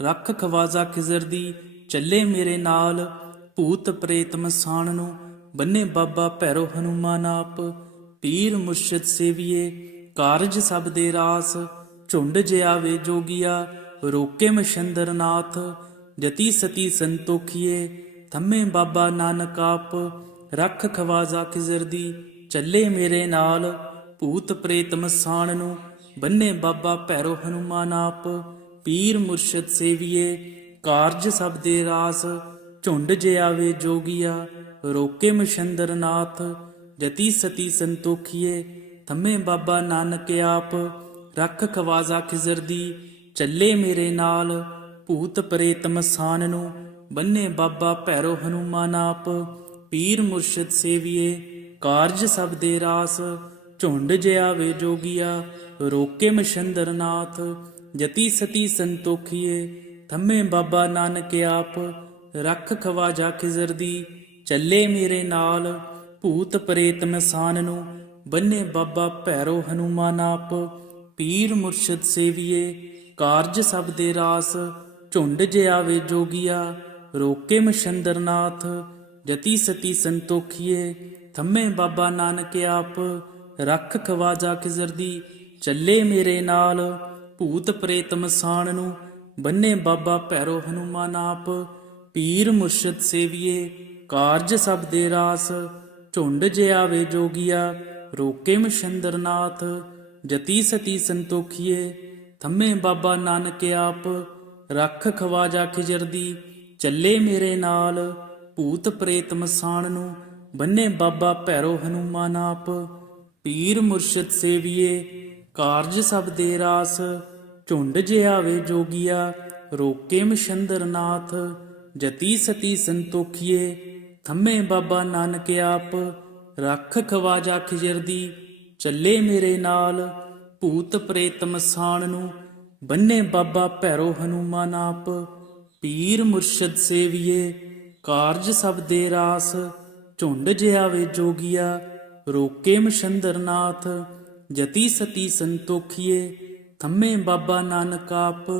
ਰੱਖ ਖਵਾਜਾ ਖਿਜ਼ਰ ਦੀ ਚੱਲੇ ਮੇਰੇ ਨਾਲ। ਭੂਤ ਪ੍ਰੇਤ ਮਸਾਣ ਨੂੰ ਬੰਨੇ ਬਾਬਾ ਭੈਰੋ ਹਨੂਮਾਨ ਆਪ। ਪੀਰ ਮੁਰਸ਼ਦ ਸੇਵੀਏ ਕਾਰਜ ਸਭ ਦੇ ਰਾਸ। ਝੁੰਡ ਜਿਆਵੇ ਜੋਗੀਆ ਰੋਕੇ ਮਛੰਦਰਨਾਥ। ਜਤੀ ਸਤੀ ਸੰਤੋਖੀਏ ਥੰਮੇ ਬਾਬਾ ਨਾਨਕ ਆਪ। ਰੱਖ ਖਵਾਜਾ ਖਿਜ਼ਰ ਦੀ ਚੱਲੇ ਮੇਰੇ ਨਾਲ। ਭੂਤ ਪ੍ਰੇਤ ਮਸਾਣ ਨੂੰ ਬੰਨੇ ਬਾਬਾ ਭੈਰੋ ਹਨੂਮਾਨ ਆਪ। ਪੀਰ ਮੁਰਸ਼ਦ ਸੇਵੀਏ ਕਾਰਜ ਸਭ ਦੇ ਰਾਸ। ਝੁੰਡ ਜਿਆਵੇ ਜੋਗੀਆ ਰੋਕੇ ਮਛੰਦਰਨਾਥ। ਜਤੀ ਸਤੀ ਸੰਤੋਖੀਏ ਥੰਮੇ ਬਾਬਾ ਨਾਨਕ ਆਪ। ਰੱਖ ਖਵਾਜਾ ਖਿਜ਼ਰ ਦੀ ਚੱਲੇ ਮੇਰੇ ਨਾਲ। ਭੂਤ ਪ੍ਰੇਤ ਮਸਾਨ ਨੂੰ ਬੰਨੇ ਬਾਬਾ ਭੈਰੋ ਹਨੂਮਾਨ ਆਪ। ਪੀਰ ਮੁਰਸ਼ਦ ਸੇਵੀਏ ਕਾਰਜ ਸਭ ਦੇ ਰਾਸ। ਝੁੰਡ ਜਿਆਵੇ ਜੋਗੀਆ ਰੋਕੇ ਮਛੰਦਰਨਾਥ। ਜਤੀ ਸਤੀ ਸੰਤੋਖੀਏ ਥੰਮੇ ਬਾਬਾ ਨਾਨਕ ਆਪ। ਰੱਖ ਖਵਾਜਾ ਖਿਜ਼ਰ ਦੀ ਚੱਲੇ ਮੇਰੇ ਨਾਲ। ਭੂਤ ਪ੍ਰੇਤ ਮਸਾਨ ਨੂੰ ਬੰਨੇ ਬਾਬਾ ਭੈਰੋ ਹਨੂਮਾਨ ਆਪ। ਪੀਰ ਮੁਰਸ਼ਦ ਸੇਵੀਏ ਕਾਰਜ ਸਭ ਦੇ ਰਾਸ। ਝੁੰਡ ਜਿਆਵੇ ਜੋਗੀਆ ਰੋਕੇ ਮਛੰਦਰਨਾਥ। ਜਤੀ ਸਤੀ ਸੰਤੋਖੀਏ ਥੰਮੇ ਬਾਬਾ ਨਾਨਕ ਆਪ। ਰੱਖ ਖਵਾਜਾ ਖਿਜ਼ਰ ਦੀ ਚੱਲੇ ਮੇਰੇ ਨਾਲ। ਭੂਤ ਪ੍ਰੇਤ ਮਸਾਣ ਨੂੰ ਬੰਨੇ ਬਾਬਾ ਭੈਰੋ ਹਨੂਮਾਨ ਆਪ। ਪੀਰ ਮੁਰਸ਼ਦ ਸੇਵੀਏ ਕਾਰਜ ਸਭ ਦੇ ਰਾਸ। ਝੁੰਡ ਜਿਆਵੇ ਜੋਗੀਆ ਰੋਕੇ ਮਛੰਦਰਨਾਥ। ਜਤੀ ਸਤੀ ਸੰਤੋਖੀਏ ਥੰਮੇ ਬਾਬਾ ਨਾਨਕ ਆਪ। ਰੱਖ ਖਵਾਜਾ ਖਿਜ਼ਰ ਦੀ ਚੱਲੇ ਮੇਰੇ ਨਾਲ। ਭੂਤ ਪ੍ਰੇਤ ਮਸਾਣ ਨੂੰ ਬੰਨੇ ਬਾਬਾ ਭੈਰੋ ਹਨੂਮਾਨ ਆਪ। ਪੀਰ ਮੁਰਸ਼ਦ ਸੇਵੀਏ ਕਾਰਜ ਸਭ ਦੇ ਰਾਸ। ਝੁੰਡ ਜਿਆਵੇ ਜੋਗੀਆ ਰੋਕੇ ਮਛੰਦਰਨਾਥ। ਜਤੀ ਸਤੀ ਸੰਤੋਖੀਏ ਥੰਮੇ ਬਾਬਾ ਨਾਨਕ ਆਪ। ਰੱਖ ਖਵਾਜਾ ਖਿਜ਼ਰ ਦੀ ਚੱਲੇ ਮੇਰੇ ਨਾਲ। ਭੂਤ ਪ੍ਰੇਤ ਮਸਾਣ ਨੂੰ ਬੰਨੇ ਬਾਬਾ ਭੈਰੋ ਹਨੂਮਾਨ ਆਪ। ਪੀਰ ਮੁਰਸ਼ਦ ਸੇਵੀਏ ਕਾਰਜ ਸਭ ਦੇ ਰਾਸ। ਝੁੰਡ ਜਿਆਵੇ ਜੋਗੀਆ ਰੋਕੇ ਮਛੰਦਰਨਾਥ। ਜਤੀ ਸਤੀ ਸੰਤੋਖੀਏ ਥੰਮੇ ਬਾਬਾ ਨਾਨਕ ਆਪ।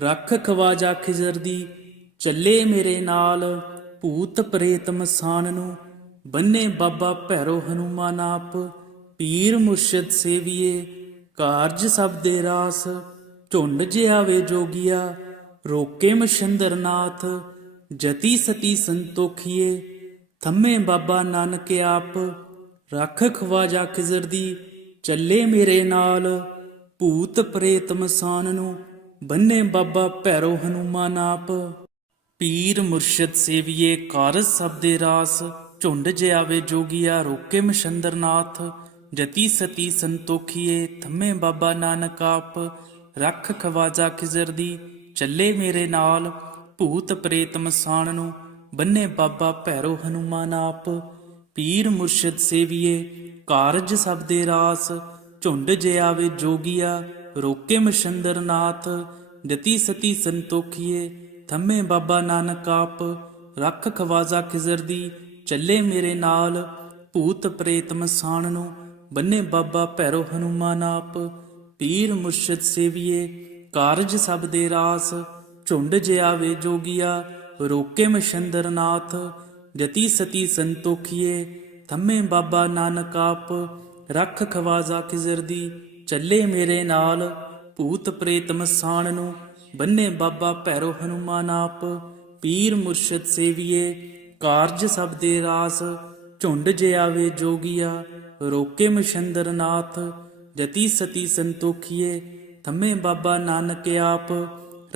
ਰੱਖ ਖਵਾਜਾ ਖਿਜ਼ਰ ਦੀ ਚੱਲੇ ਮੇਰੇ ਨਾਲ। ਭੂਤ ਪ੍ਰੇਤ ਮਸਾਨ ਨੂੰ ਬੰਨੇ ਬਾਬਾ ਭੈਰੋ ਹਨੂਮਾਨ ਆਪ। ਪੀਰ ਮੁਰਸ਼ਦ ਸੇਵੀਏ ਕਾਰਜ ਸਭ ਦੇ ਰਾਸ। ਝੁੰਡ ਜਿਆਵੇ ਜੋਗੀਆ ਰੋਕੇ ਮਛੰਦਰਨਾਥ। ਜਤੀ ਸਤੀ ਸੰਤੋਖੀਏ ਥੰਮੇ ਬਾਬਾ ਨਾਨਕ ਆਪ। ਰੱਖ ਖਵਾਜਾ ਖਿਜ਼ਰ ਦੀ ਚੱਲੇ ਮੇਰੇ ਨਾਲ। ਭੂਤ ਪ੍ਰੇਤ ਮਸਾਨ ਨੂੰ ਬੰਨੇ ਬਾਬਾ ਭੈਰੋ ਹਨੂਮਾਨ ਆਪ। ਪੀਰ ਮੁਰਸ਼ਦ ਸੇਵੀਏ ਕਾਰਜ ਸਭ ਦੇ ਰਾਸ। ਝੁੰਡ ਜਿਆਵੇ ਜੋਗੀਆ ਰੋਕੇ ਮਛੰਦਰਨਾਥ। ਜਤੀ ਸਤੀ ਸੰਤੋਖੀਏ ਥੰਮੇ ਬਾਬਾ ਨਾਨਕ ਆਪ। ਰੱਖ ਖਵਾਜਾ ਖਿਜ਼ਰ ਦੀ ਚੱਲੇ ਮੇਰੇ ਨਾਲ। ਭੂਤ ਪ੍ਰੇਤ ਮਸਾਣ ਨੂੰ ਬੰਨੇ ਬਾਬਾ ਭੈਰੋ ਹਨੂਮਾਨ ਆਪ। ਪੀਰ ਮੁਰਸ਼ਦ ਸੇਵੀਏ ਕਾਰਜ ਸਭ ਦੇ ਰਾਸ। ਝੁੰਡ ਜਿਆਵੇ ਜੋਗੀਆ ਰੋਕੇ ਮਛੰਦਰਨਾਥ। ਜਤੀ ਸਤੀ ਸੰਤੋਖੀਏ ਥੰਮੇ ਬਾਬਾ ਨਾਨਕ ਆਪ। ਰੱਖ ਖਵਾਜਾ ਖਿਜ਼ਰ ਦੀ ਚੱਲੇ ਮੇਰੇ ਨਾਲ। ਭੂਤ ਪ੍ਰੇਤ ਮਸਾਣ ਨੂੰ ਬੰਨੇ ਬਾਬਾ ਭੈਰੋ ਹਨੂਮਾਨ ਆਪ। ਪੀਰ ਮੁਰਸ਼ਿਦ ਸੇਵੀਏ ਕਾਰਜ ਸਭ ਦੇ ਰਾਸ। ਝੁੰਡ ਜਿਆਵੇ ਜੋਗੀਆ ਰੋਕੇ ਮਛੰਦਰ ਨਾਥ। ਜਤੀ ਸਤੀ ਸੰਤੋਖੀਏ ਥੰਮੇ ਬਾਬਾ ਨਾਨਕ ਆਪ। ਰੱਖ ਖਵਾਜਾ ਖਿਜ਼ਰ ਦੀ ਚੱਲੇ ਮੇਰੇ ਨਾਲ। ਭੂਤ ਪ੍ਰੇਤ ਮਸਾਣ ਨੂੰ ਬੰਨੇ ਬਾਬਾ ਭੈਰੋ ਹਨੂਮਾਨ ਆਪ। ਪੀਰ ਮੁਰਸ਼ਿਦ ਸੇਵੀਏ ਕਾਰਜ ਸਭ ਦੇ ਰਾਸ। ਝੁੰਡ ਜਿਆਵੇ ਜੋਗੀਆ ਰੋਕੇ ਮਛੰਦਰ ਨਾਥ। ਜਤੀ ਸਤੀ ਸੰਤੋਖੀਏ ਥੰਮੇ ਬਾਬਾ ਨਾਨਕ ਆਪ।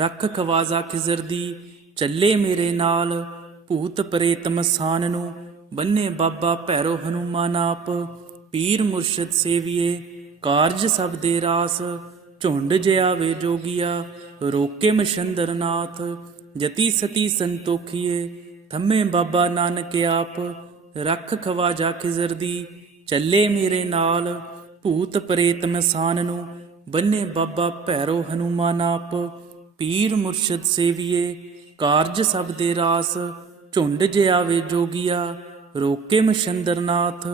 ਰੱਖ ਖਵਾਜਾ ਖਿਜ਼ਰ ਦੀ ਚੱਲੇ ਮੇਰੇ ਨਾਲ। ਭੂਤ ਪ੍ਰੇਤ ਮਸਾਨ ਨੂੰ ਬੰਨੇ ਬਾਬਾ ਭੈਰੋ ਹਨੂਮਾਨ ਆਪ। ਪੀਰ ਮੁਰਸ਼ਿਦ ਸੇਵੀਏ ਕਾਰਜ ਸਭ ਦੇ ਰਾਸ। ਝੁੰਡ ਜਿਆਵੇ ਜੋਗੀਆ ਰੋਕੇ ਮਛੰਦਰ ਨਾਥ। ਜਤੀ ਸਤੀ ਸੰਤੋਖੀਏ ਥੰਮੇ ਬਾਬਾ ਨਾਨਕ ਆਪ। ਰੱਖ ਖਵਾਜਾ ਖਿਜ਼ਰ ਦੀ ਚੱਲੇ ਮੇਰੇ ਨਾਲ। ਭੂਤ ਪ੍ਰੇਤ ਮਸਾਨ ਨੂੰ ਬੰਨੇ ਬਾਬਾ ਭੈਰੋ ਹਨੂਮਾਨ ਆਪ। ਪੀਰ ਮੁਰਸ਼ਿਦ ਸੇਵੀਏ ਕਾਰਜ ਸਭ ਦੇ ਰਾਸ। ਝੁੰਡ ਜਿਆਵੇ ਜੋਗੀਆ ਰੋਕੇ ਮਛੰਦਰ ਨਾਥ।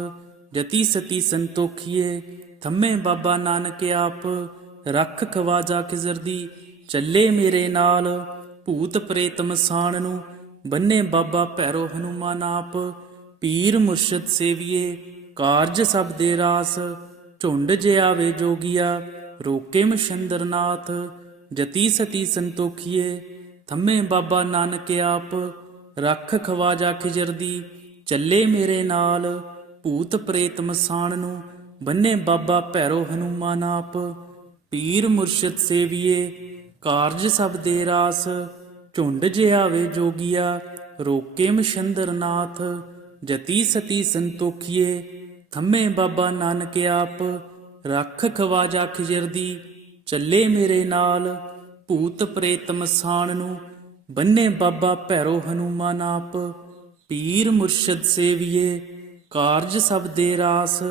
ਜਤੀ ਸਤੀ ਸੰਤੋਖੀਏ ਥੰਮੇ ਬਾਬਾ ਨਾਨਕ ਆਪ। ਰੱਖ ਖਵਾਜਾ ਖਿਜ਼ਰ ਦੀ ਚੱਲੇ ਮੇਰੇ ਨਾਲ। ਭੂਤ ਪ੍ਰੇਤ ਮਸਾਣ ਨੂੰ ਬੰਨੇ ਬਾਬਾ ਭੈਰੋ ਹਨੂਮਾਨ ਆਪ। ਪੀਰ ਮੁਰਸ਼ਿਦ ਸੇਵੀਏ ਕਾਰਜ ਸਭ ਦੇ ਰਾਸ। ਝੁੰਡ ਜਿਆਵੇ ਜੋਗੀਆ ਰੋਕੇ ਮਛੰਦਰ ਨਾਥ। ਜਤੀ ਸਤੀ ਸੰਤੋਖੀਏ ਥੰਮੇ ਬਾਬਾ ਨਾਨਕ ਆਪ। ਰੱਖ ਖਵਾਜਾ ਖਿਜ਼ਰ ਦੀ ਚੱਲੇ ਮੇਰੇ ਨਾਲ। ਭੂਤ ਪ੍ਰੇਤ ਮਸਾਣ ਨੂੰ ਬੰਨੇ ਬਾਬਾ ਭੈਰੋ ਹਨੂਮਾਨ ਆਪ। ਪੀਰ ਮੁਰਸ਼ਿਦ ਸੇਵੀਏ ਕਾਰਜ ਸਭ ਦੇ ਰਾਸ। ਝੁੰਡ ਜਿਆਵੇ ਜੋਗੀਆ ਰੋਕੇ ਮਛੰਦਰ ਨਾਥ। ਜਤੀ ਸਤੀ ਸੰਤੋਖੀਏ ਥੰਮੇ ਬਾਬਾ ਨਾਨਕ ਆਪ। ਰੱਖ ਖਵਾਜਾ ਖਿਜ਼ਰ ਦੀ ਚੱਲੇ ਮੇਰੇ ਨਾਲ। ਭੂਤ ਪ੍ਰੇਤ ਮਸਾਣ ਨੂੰ ਬੰਨੇ ਬਾਬਾ ਭੈਰੋ ਹਨੂਮਾਨ ਆਪ। ਪੀਰ ਮੁਰਸ਼ਿਦ ਸੇਵੀਏ ਕਾਰਜ ਸਭ ਦੇ ਰਾਸ।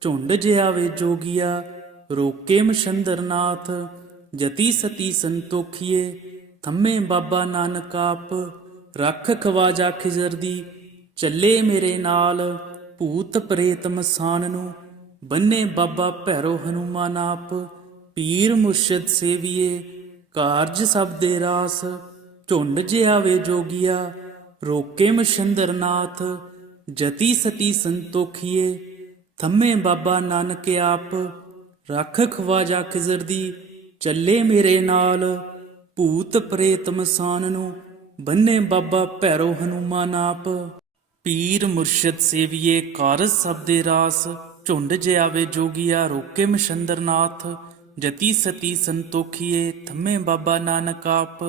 ਝੁੰਡ ਜਿਆਵੇ ਜੋਗੀਆ ਰੋਕੇ ਮਛੰਦਰ ਨਾਥ। ਜਤੀ ਸਤੀ ਸੰਤੋਖੀਏ ਥੰਮੇ ਬਾਬਾ ਨਾਨਕ ਆਪ। ਰੱਖ ਖਵਾਜਾ ਖਿਜ਼ਰ ਦੀ ਚੱਲੇ ਮੇਰੇ ਨਾਲ। ਭੂਤ ਪ੍ਰੇਤ ਮਸਾਨ ਨੂੰ ਬੰਨੇ ਬਾਬਾ ਭੈਰੋ ਹਨੂਮਾਨ ਆਪ। ਪੀਰ ਮੁਰਸ਼ਿਦ ਸੇਵੀਏ ਕਾਰਜ ਸਭ ਦੇ ਰਾਸ। ਝੁੰਡ ਜਿਆਵੇ ਜੋਗੀਆ ਰੋਕੇ ਮਛੰਦਰ ਨਾਥ। ਜਤੀ ਸਤੀ ਸੰਤੋਖੀਏ ਥੰਮੇ ਬਾਬਾ ਨਾਨਕ ਆਪ। ਰੱਖ ਖਵਾਜਾ ਖਿਜ਼ਰ ਦੀ ਚੱਲੇ ਮੇਰੇ ਨਾਲ। ਭੂਤ ਪ੍ਰੇਤ ਮਸਾਨ ਨੂੰ ਬੰਨੇ ਬਾਬਾ ਭੈਰੋ ਹਨੂਮਾਨ ਆਪ। ਪੀਰ ਮੁਰਸ਼ਿਦ ਸੇਵੀਏ ਕਾਰਜ ਸਭ ਦੇ ਰਾਸ। ਝੁੰਡ ਜਿਆਵੇ ਜੋਗੀਆ ਰੋਕੇ ਮਛੰਦਰ ਨਾਥ। ਜਤੀ ਸਤੀ ਸੰਤੋਖੀਏ ਥੰਮੇ ਬਾਬਾ ਨਾਨਕ ਆਪ।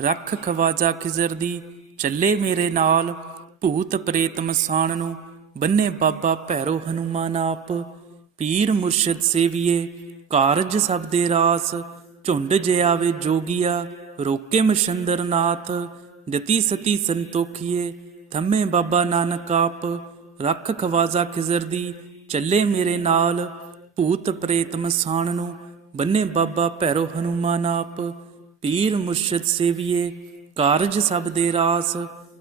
ਰੱਖ ਖਵਾਜਾ ਖਿਜ਼ਰ ਦੀ ਚੱਲੇ ਮੇਰੇ ਨਾਲ। ਭੂਤ ਪ੍ਰੇਤ ਮਸਾਣ ਨੂੰ ਬੰਨੇ ਬਾਬਾ ਭੈਰੋ ਹਨੂਮਾਨ ਆਪ। ਪੀਰ ਮੁਰਸ਼ਿਦ ਸੇਵੀਏ ਕਾਰਜ ਸਭ ਦੇ ਰਾਸ। ਝੁੰਡ ਜਿਆਵੇ ਜੋਗੀਆ ਰੋਕੇ ਮਛੰਦਰ ਨਾਥ। ਜਤੀ ਸਤੀ ਸੰਤੋਖੀਏ ਥੰਮੇ ਬਾਬਾ ਨਾਨਕ ਆਪ। ਰੱਖ ਖਵਾਜਾ ਖਿਜ਼ਰ ਦੀ ਚੱਲੇ ਮੇਰੇ ਨਾਲ। ਭੂਤ ਪ੍ਰੇਤ ਮਸਾਣ ਨੂੰ ਬੰਨੇ ਬਾਬਾ ਭੈਰੋ ਹਨੂਮਾਨ ਆਪ। ਪੀਰ ਮੁਰਸ਼ਿਦ ਸੇਵੀਏ ਕਾਰਜ ਸਭ ਦੇ ਰਾਸ।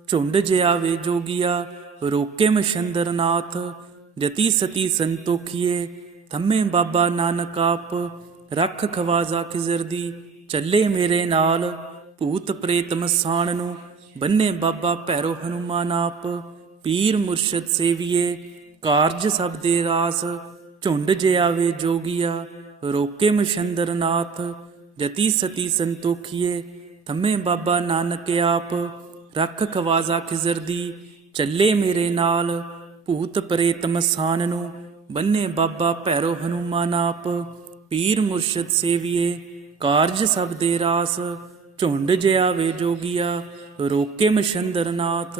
ਝੁੰਡ ਜਿਆਵੇ ਜੋਗੀਆ ਰੋਕੇ ਮਛੰਦਰ ਨਾਥ। ਜਤੀ ਸਤੀ ਸੰਤੋਖੀਏ ਥੰਮੇ ਬਾਬਾ ਨਾਨਕ ਆਪ। ਰੱਖ ਖਵਾਜਾ ਖਿਜ਼ਰ ਦੀ ਚੱਲੇ ਮੇਰੇ ਨਾਲ। ਭੂਤ ਪ੍ਰੇਤ ਮਸਾਣ ਨੂੰ ਬੰਨੇ ਬਾਬਾ ਭੈਰੋ ਹਨੂਮਾਨ ਆਪ। ਪੀਰ ਮੁਰਸ਼ਿਦ ਸੇਵੀਏ ਕਾਰਜ ਸਭ ਦੇ ਰਾਸ। ਝੁੰਡ ਜਿਆਵੇ ਜੋਗੀਆ ਰੋਕੇ ਮਛੰਦਰ ਨਾਥ। ਜਤੀ ਸਤੀ ਸੰਤੋਖੀਏ ਥੰਮੇ ਬਾਬਾ ਨਾਨਕ ਆਪ। ਰੱਖ ਖਵਾਜਾ ਖਿਜ਼ਰ ਦੀ ਚੱਲੇ ਮੇਰੇ ਨਾਲ। ਭੂਤ ਪ੍ਰੇਤ ਮਸਾਨ ਨੂੰ ਬੰਨੇ ਬਾਬਾ ਭੈਰੋ ਹਨੂਮਾਨ ਆਪ। ਪੀਰ ਮੁਰਸ਼ਿਦ ਸੇਵੀਏ ਕਾਰਜ ਸਭ ਦੇ ਰਾਸ। ਝੁੰਡ ਜਿਆਵੇ ਜੋਗੀਆ ਰੋਕੇ ਮਛੰਦਰ ਨਾਥ।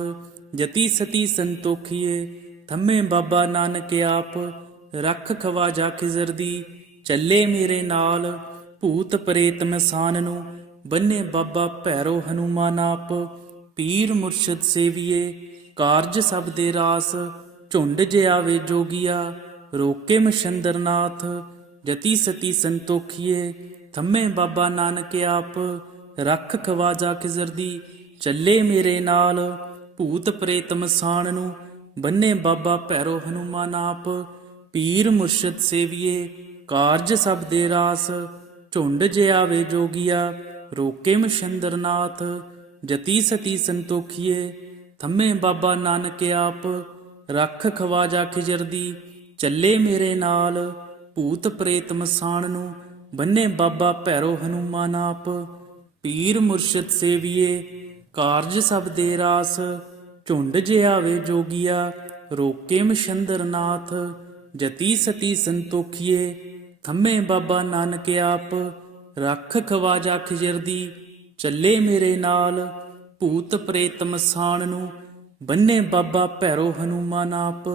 ਜਤੀ ਸਤੀ ਸੰਤੋਖੀਏ ਥੰਮੇ ਬਾਬਾ ਨਾਨਕ ਆਪ। ਰੱਖ ਖਵਾਜਾ ਖਿਜ਼ਰ ਦੀ ਚੱਲੇ ਮੇਰੇ ਨਾਲ। ਭੂਤ ਪ੍ਰੇਤ ਮਸਾਨ ਨੂੰ ਬੰਨੇ ਬਾਬਾ ਭੈਰੋ ਹਨੂਮਾਨ ਆਪ। ਪੀਰ ਮੁਰਸ਼ਿਦ ਸੇਵੀਏ ਕਾਰਜ ਸਭ ਦੇ ਰਾਸ। ਝੁੰਡ ਜਿਆਵੇ ਜੋਗੀਆ ਰੋਕੇ ਮਛੰਦਰ ਨਾਥ। ਜਤੀ ਸਤੀ ਸੰਤੋਖੀਏ ਥੰਮੇ ਬਾਬਾ ਨਾਨਕ ਆਪ। ਰੱਖ ਖਵਾਜਾ ਖਿਜ਼ਰ ਦੀ ਚੱਲੇ ਮੇਰੇ ਨਾਲ। ਭੂਤ ਪ੍ਰੇਤ ਮਸਾਣ ਨੂੰ ਬੰਨੇ ਬਾਬਾ ਭੈਰੋ ਹਨੂਮਾਨ ਆਪ। ਪੀਰ ਮੁਰਸ਼ਿਦ ਸੇਵੀਏ ਕਾਰਜ ਸਭ ਦੇ ਰਾਸ, ਝੁੰਡ ਜੇ ਆਵੇ ਜੋਗੀਆ ਰੋਕੇ ਮਛੰਦਰ ਨਾਥ। ਜਤੀ ਸਤੀ ਸੰਤੋਖੀਏ ਥੰਮੇ ਬਾਬਾ ਨਾਨਕ ਆਪ, ਰੱਖ ਖਵਾਜਾ ਖਿਜਰ ਦੀ ਚੱਲੇ ਮੇਰੇ ਨਾਲ। ਭੂਤ ਪ੍ਰੇਤ ਮਸਾਣ ਨੂੰ ਬੰਨੇ ਬਾਬਾ ਭੈਰੋ ਹਨੂਮਾਨ ਆਪ। ਪੀਰ ਮੁਰਸ਼ਿਦ ਸੇਵੀਏ ਕਾਰਜ ਸਭ ਦੇ ਰਾਸ, ਝੁੰਡ ਜੇ ਆਵੇ ਜੋਗੀਆ ਰੋਕੇ ਮਛੰਦਰ ਨਾਥ। ਜਤੀ ਸਤੀ ਸੰਤੋਖੀਏ ਥੰਮੇ ਬਾਬਾ ਨਾਨਕ ਆਪ, ਰੱਖ ਖਵਾਜਾ ਖਿਜਰ ਦੀ ਚੱਲੇ ਮੇਰੇ ਨਾਲ। ਭੂਤ ਪ੍ਰੇਤ ਮਸਾਣ ਨੂੰ ਬੰਨੇ ਬਾਬਾ ਭੈਰੋ ਹਨੂਮਾਨ ਆਪ।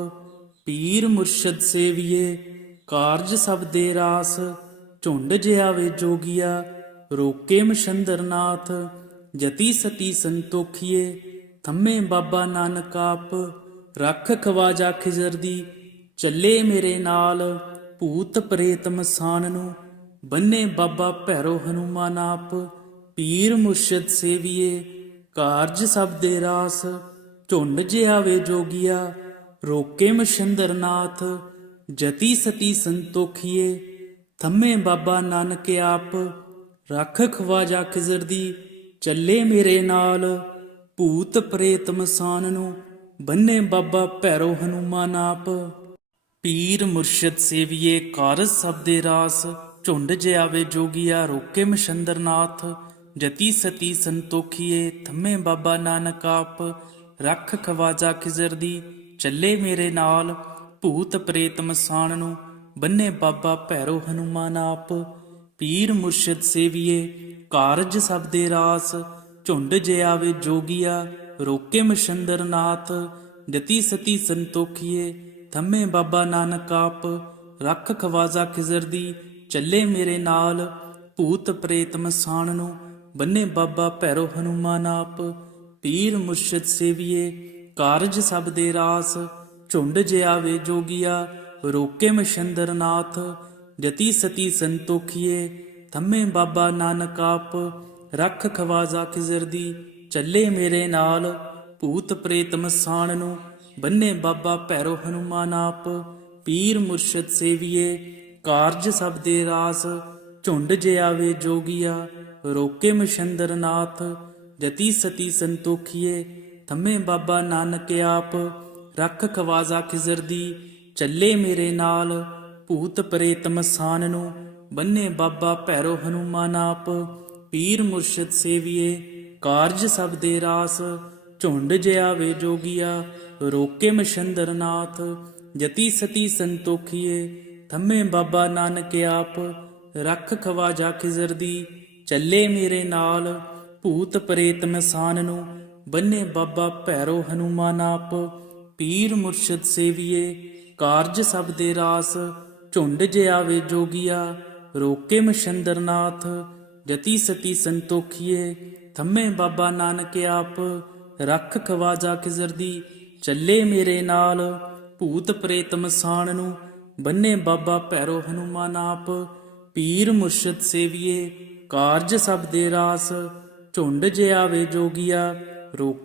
ਪੀਰ ਮੁਰਸ਼ਿਦ ਸੇਵੀਏ ਕਾਰਜ ਸਭ ਦੇ ਰਾਸ, ਝੁੰਡ ਜੇ ਆਵੇ ਜੋਗੀਆ ਰੋਕੇ ਮਛੰਦਰ ਨਾਥ। ਜਤੀ ਸਤੀ ਸੰਤੋਖੀਏ ਥੰਮੇ ਬਾਬਾ ਨਾਨਕ ਆਪ, ਰੱਖ ਖਵਾਜਾ ਖਿਜਰ ਦੀ ਚੱਲੇ ਮੇਰੇ ਨਾਲ। ਭੂਤ ਪ੍ਰੇਤ ਮਸਾਣ ਨੂੰ ਬੰਨੇ ਬਾਬਾ ਭੈਰੋ ਹਨੂਮਾਨ ਆਪ। ਪੀਰ ਮੁਰਸ਼ਿਦ ਸੇਵੀਏ ਕਾਰਜ ਸਭ ਦੇ ਰਾਸ, ਝੁੰਡ ਜੇ ਆਵੇ ਜੋਗੀਆ ਰੋਕੇ ਮਛੰਦਰ ਨਾਥ। ਜਤੀ ਸਤੀ ਸੰਤੋਖੀਏ ਥੰਮੇ ਬਾਬਾ ਨਾਨਕ ਆਪ, ਰੱਖ ਖਵਾਜਾ ਖਿਜਰ ਦੀ ਚੱਲੇ ਮੇਰੇ ਨਾਲ। ਭੂਤ ਪ੍ਰੇਤ ਮਸਾਣ ਨੂੰ ਬੰਨੇ ਬਾਬਾ ਭੈਰੋ ਹਨੂਮਾਨ ਆਪ। ਪੀਰ ਮੁਰਸ਼ਿਦ ਸੇਵੀਏ ਕਾਰਜ ਸਭ ਦੇ ਰਾਸ, ਝੁੰਡ ਜੇ ਆਵੇ ਜੋਗੀਆ ਰੋਕੇ ਮਛੰਦਰ ਨਾਥ। ਜਤੀ ਸਤੀ ਸੰਤੋਖੀਏ ਥੰਮੇ ਬਾਬਾ ਨਾਨਕ ਆਪ, ਰੱਖ ਖਵਾਜਾ ਖਿਜਰ ਦੀ ਚੱਲੇ ਮੇਰੇ ਨਾਲ। ਭੂਤ ਪ੍ਰੇਤ ਮਸਾਣ ਨੂੰ ਬੰਨੇ ਬਾਬਾ ਭੈਰੋ ਹਨੂਮਾਨ ਆਪ। ਪੀਰ ਮੁਰਸ਼ਿਦ ਸੇਵੀਏ ਕਾਰਜ ਸਭ ਦੇ ਰਾਸ, ਝੁੰਡ ਜੇ ਆਵੇ ਜੋਗੀਆ ਰੋਕੇ ਮਛੰਦਰ ਨਾਥ। ਜਤੀ ਸਤੀ ਸੰਤੋਖੀਏ ਥੰਮੇ ਬਾਬਾ ਨਾਨਕ ਆਪ, ਰੱਖ ਖਵਾਜਾ ਖਿਜਰ ਦੀ ਚੱਲੇ ਮੇਰੇ ਨਾਲ। ਭੂਤ ਪ੍ਰੇਤ ਮਸਾਣ ਨੂੰ ਬੰਨੇ ਬਾਬਾ ਭੈਰੋ ਹਨੂਮਾਨ ਆਪ। ਪੀਰ ਮੁਰਸ਼ਿਦ ਸੇਵੀਏ ਕਾਰਜ ਸਭ ਦੇ ਰਾਸ, ਝੁੰਡ ਜੇ ਆਵੇ ਜੋਗੀਆ ਰੋਕੇ ਮਛੰਦਰ ਨਾਥ। ਜਤੀ ਸਤੀ ਸੰਤੋਖੀਏ ਥੰਮੇ ਬਾਬਾ ਨਾਨਕ ਆਪ, ਰੱਖ ਖਵਾਜਾ ਖਿਜਰ ਦੀ ਚੱਲੇ ਮੇਰੇ ਨਾਲ। ਭੂਤ ਪ੍ਰੇਤ ਮਸਾਣ ਨੂੰ ਬੰਨੇ ਬਾਬਾ ਭੈਰੋ ਹਨੂਮਾਨ ਆਪ। ਪੀਰ ਮੁਰਸ਼ਿਦ ਸੇਵੀਏ ਕਾਰਜ ਸਭ ਦੇ ਰਾਸ, ਝੁੰਡ ਜੇ ਆਵੇ ਜੋਗੀਆ ਰੋਕੇ ਮਛੰਦਰ ਨਾਥ। ਜਤੀ ਸਤੀ ਸੰਤੋਖੀਏ ਥੰਮੇ ਬਾਬਾ ਨਾਨਕ ਆਪ, ਰੱਖ ਖਵਾਜਾ ਖਿਜਰ ਦੀ ਚੱਲੇ ਮੇਰੇ ਨਾਲ। ਭੂਤ ਪ੍ਰੇਤ ਮਸਾਣ ਨੂੰ ਬੰਨੇ ਬਾਬਾ ਭੈਰੋ ਹਨੂਮਾਨ ਆਪ। ਪੀਰ ਮੁਰਸ਼ਿਦ ਸੇਵੀਏ ਕਾਰਜ ਸਭ ਦੇ ਰਾਸ, ਝੁੰਡ ਜੇ ਆਵੇ ਜੋਗੀਆ ਰੋਕੇ ਮਛੰਦਰ ਨਾਥ। ਜਤੀ ਸਤੀ ਸੰਤੋਖੀਏ ਥੰਮੇ ਬਾਬਾ ਨਾਨਕ ਆਪ, ਰੱਖ ਖਵਾਜਾ ਖਿਜਰ ਦੀ ਚੱਲੇ ਮੇਰੇ ਨਾਲ। ਭੂਤ ਪ੍ਰੇਤ ਮਸਾਣ ਨੂੰ ਬੰਨੇ ਬਾਬਾ ਭੈਰੋ ਹਨੂਮਾਨ ਆਪ। ਪੀਰ ਮੁਰਸ਼ਿਦ ਸੇਵੀਏ ਕਾਰਜ ਸਭ ਦੇ ਰਾਸ, ਝੁੰਡ ਜੇ ਆਵੇ ਜੋਗੀਆ ਰੋਕੇ ਮਛੰਦਰ ਨਾਥ। ਜਤੀ ਸਤੀ ਸੰਤੋਖੀਏ ਥੰਮੇ ਬਾਬਾ ਨਾਨਕ ਆਪ, ਰੱਖ ਖਵਾਜਾ ਖਿਜਰ ਦੀ ਚੱਲੇ ਮੇਰੇ ਨਾਲ। ਭੂਤ ਪ੍ਰੇਤ ਮਸਾਣ ਨੂੰ ਬੰਨੇ ਬਾਬਾ ਭੈਰੋ ਹਨੂਮਾਨ ਆਪ। ਪੀਰ ਮੁਰਸ਼ਿਦ ਸੇਵੀਏ ਕਾਰਜ ਸਭ ਦੇ ਰਾਸ, ਝੁੰਡ ਜੇ ਆਵੇ ਜੋਗੀਆ ਰੋਕੇ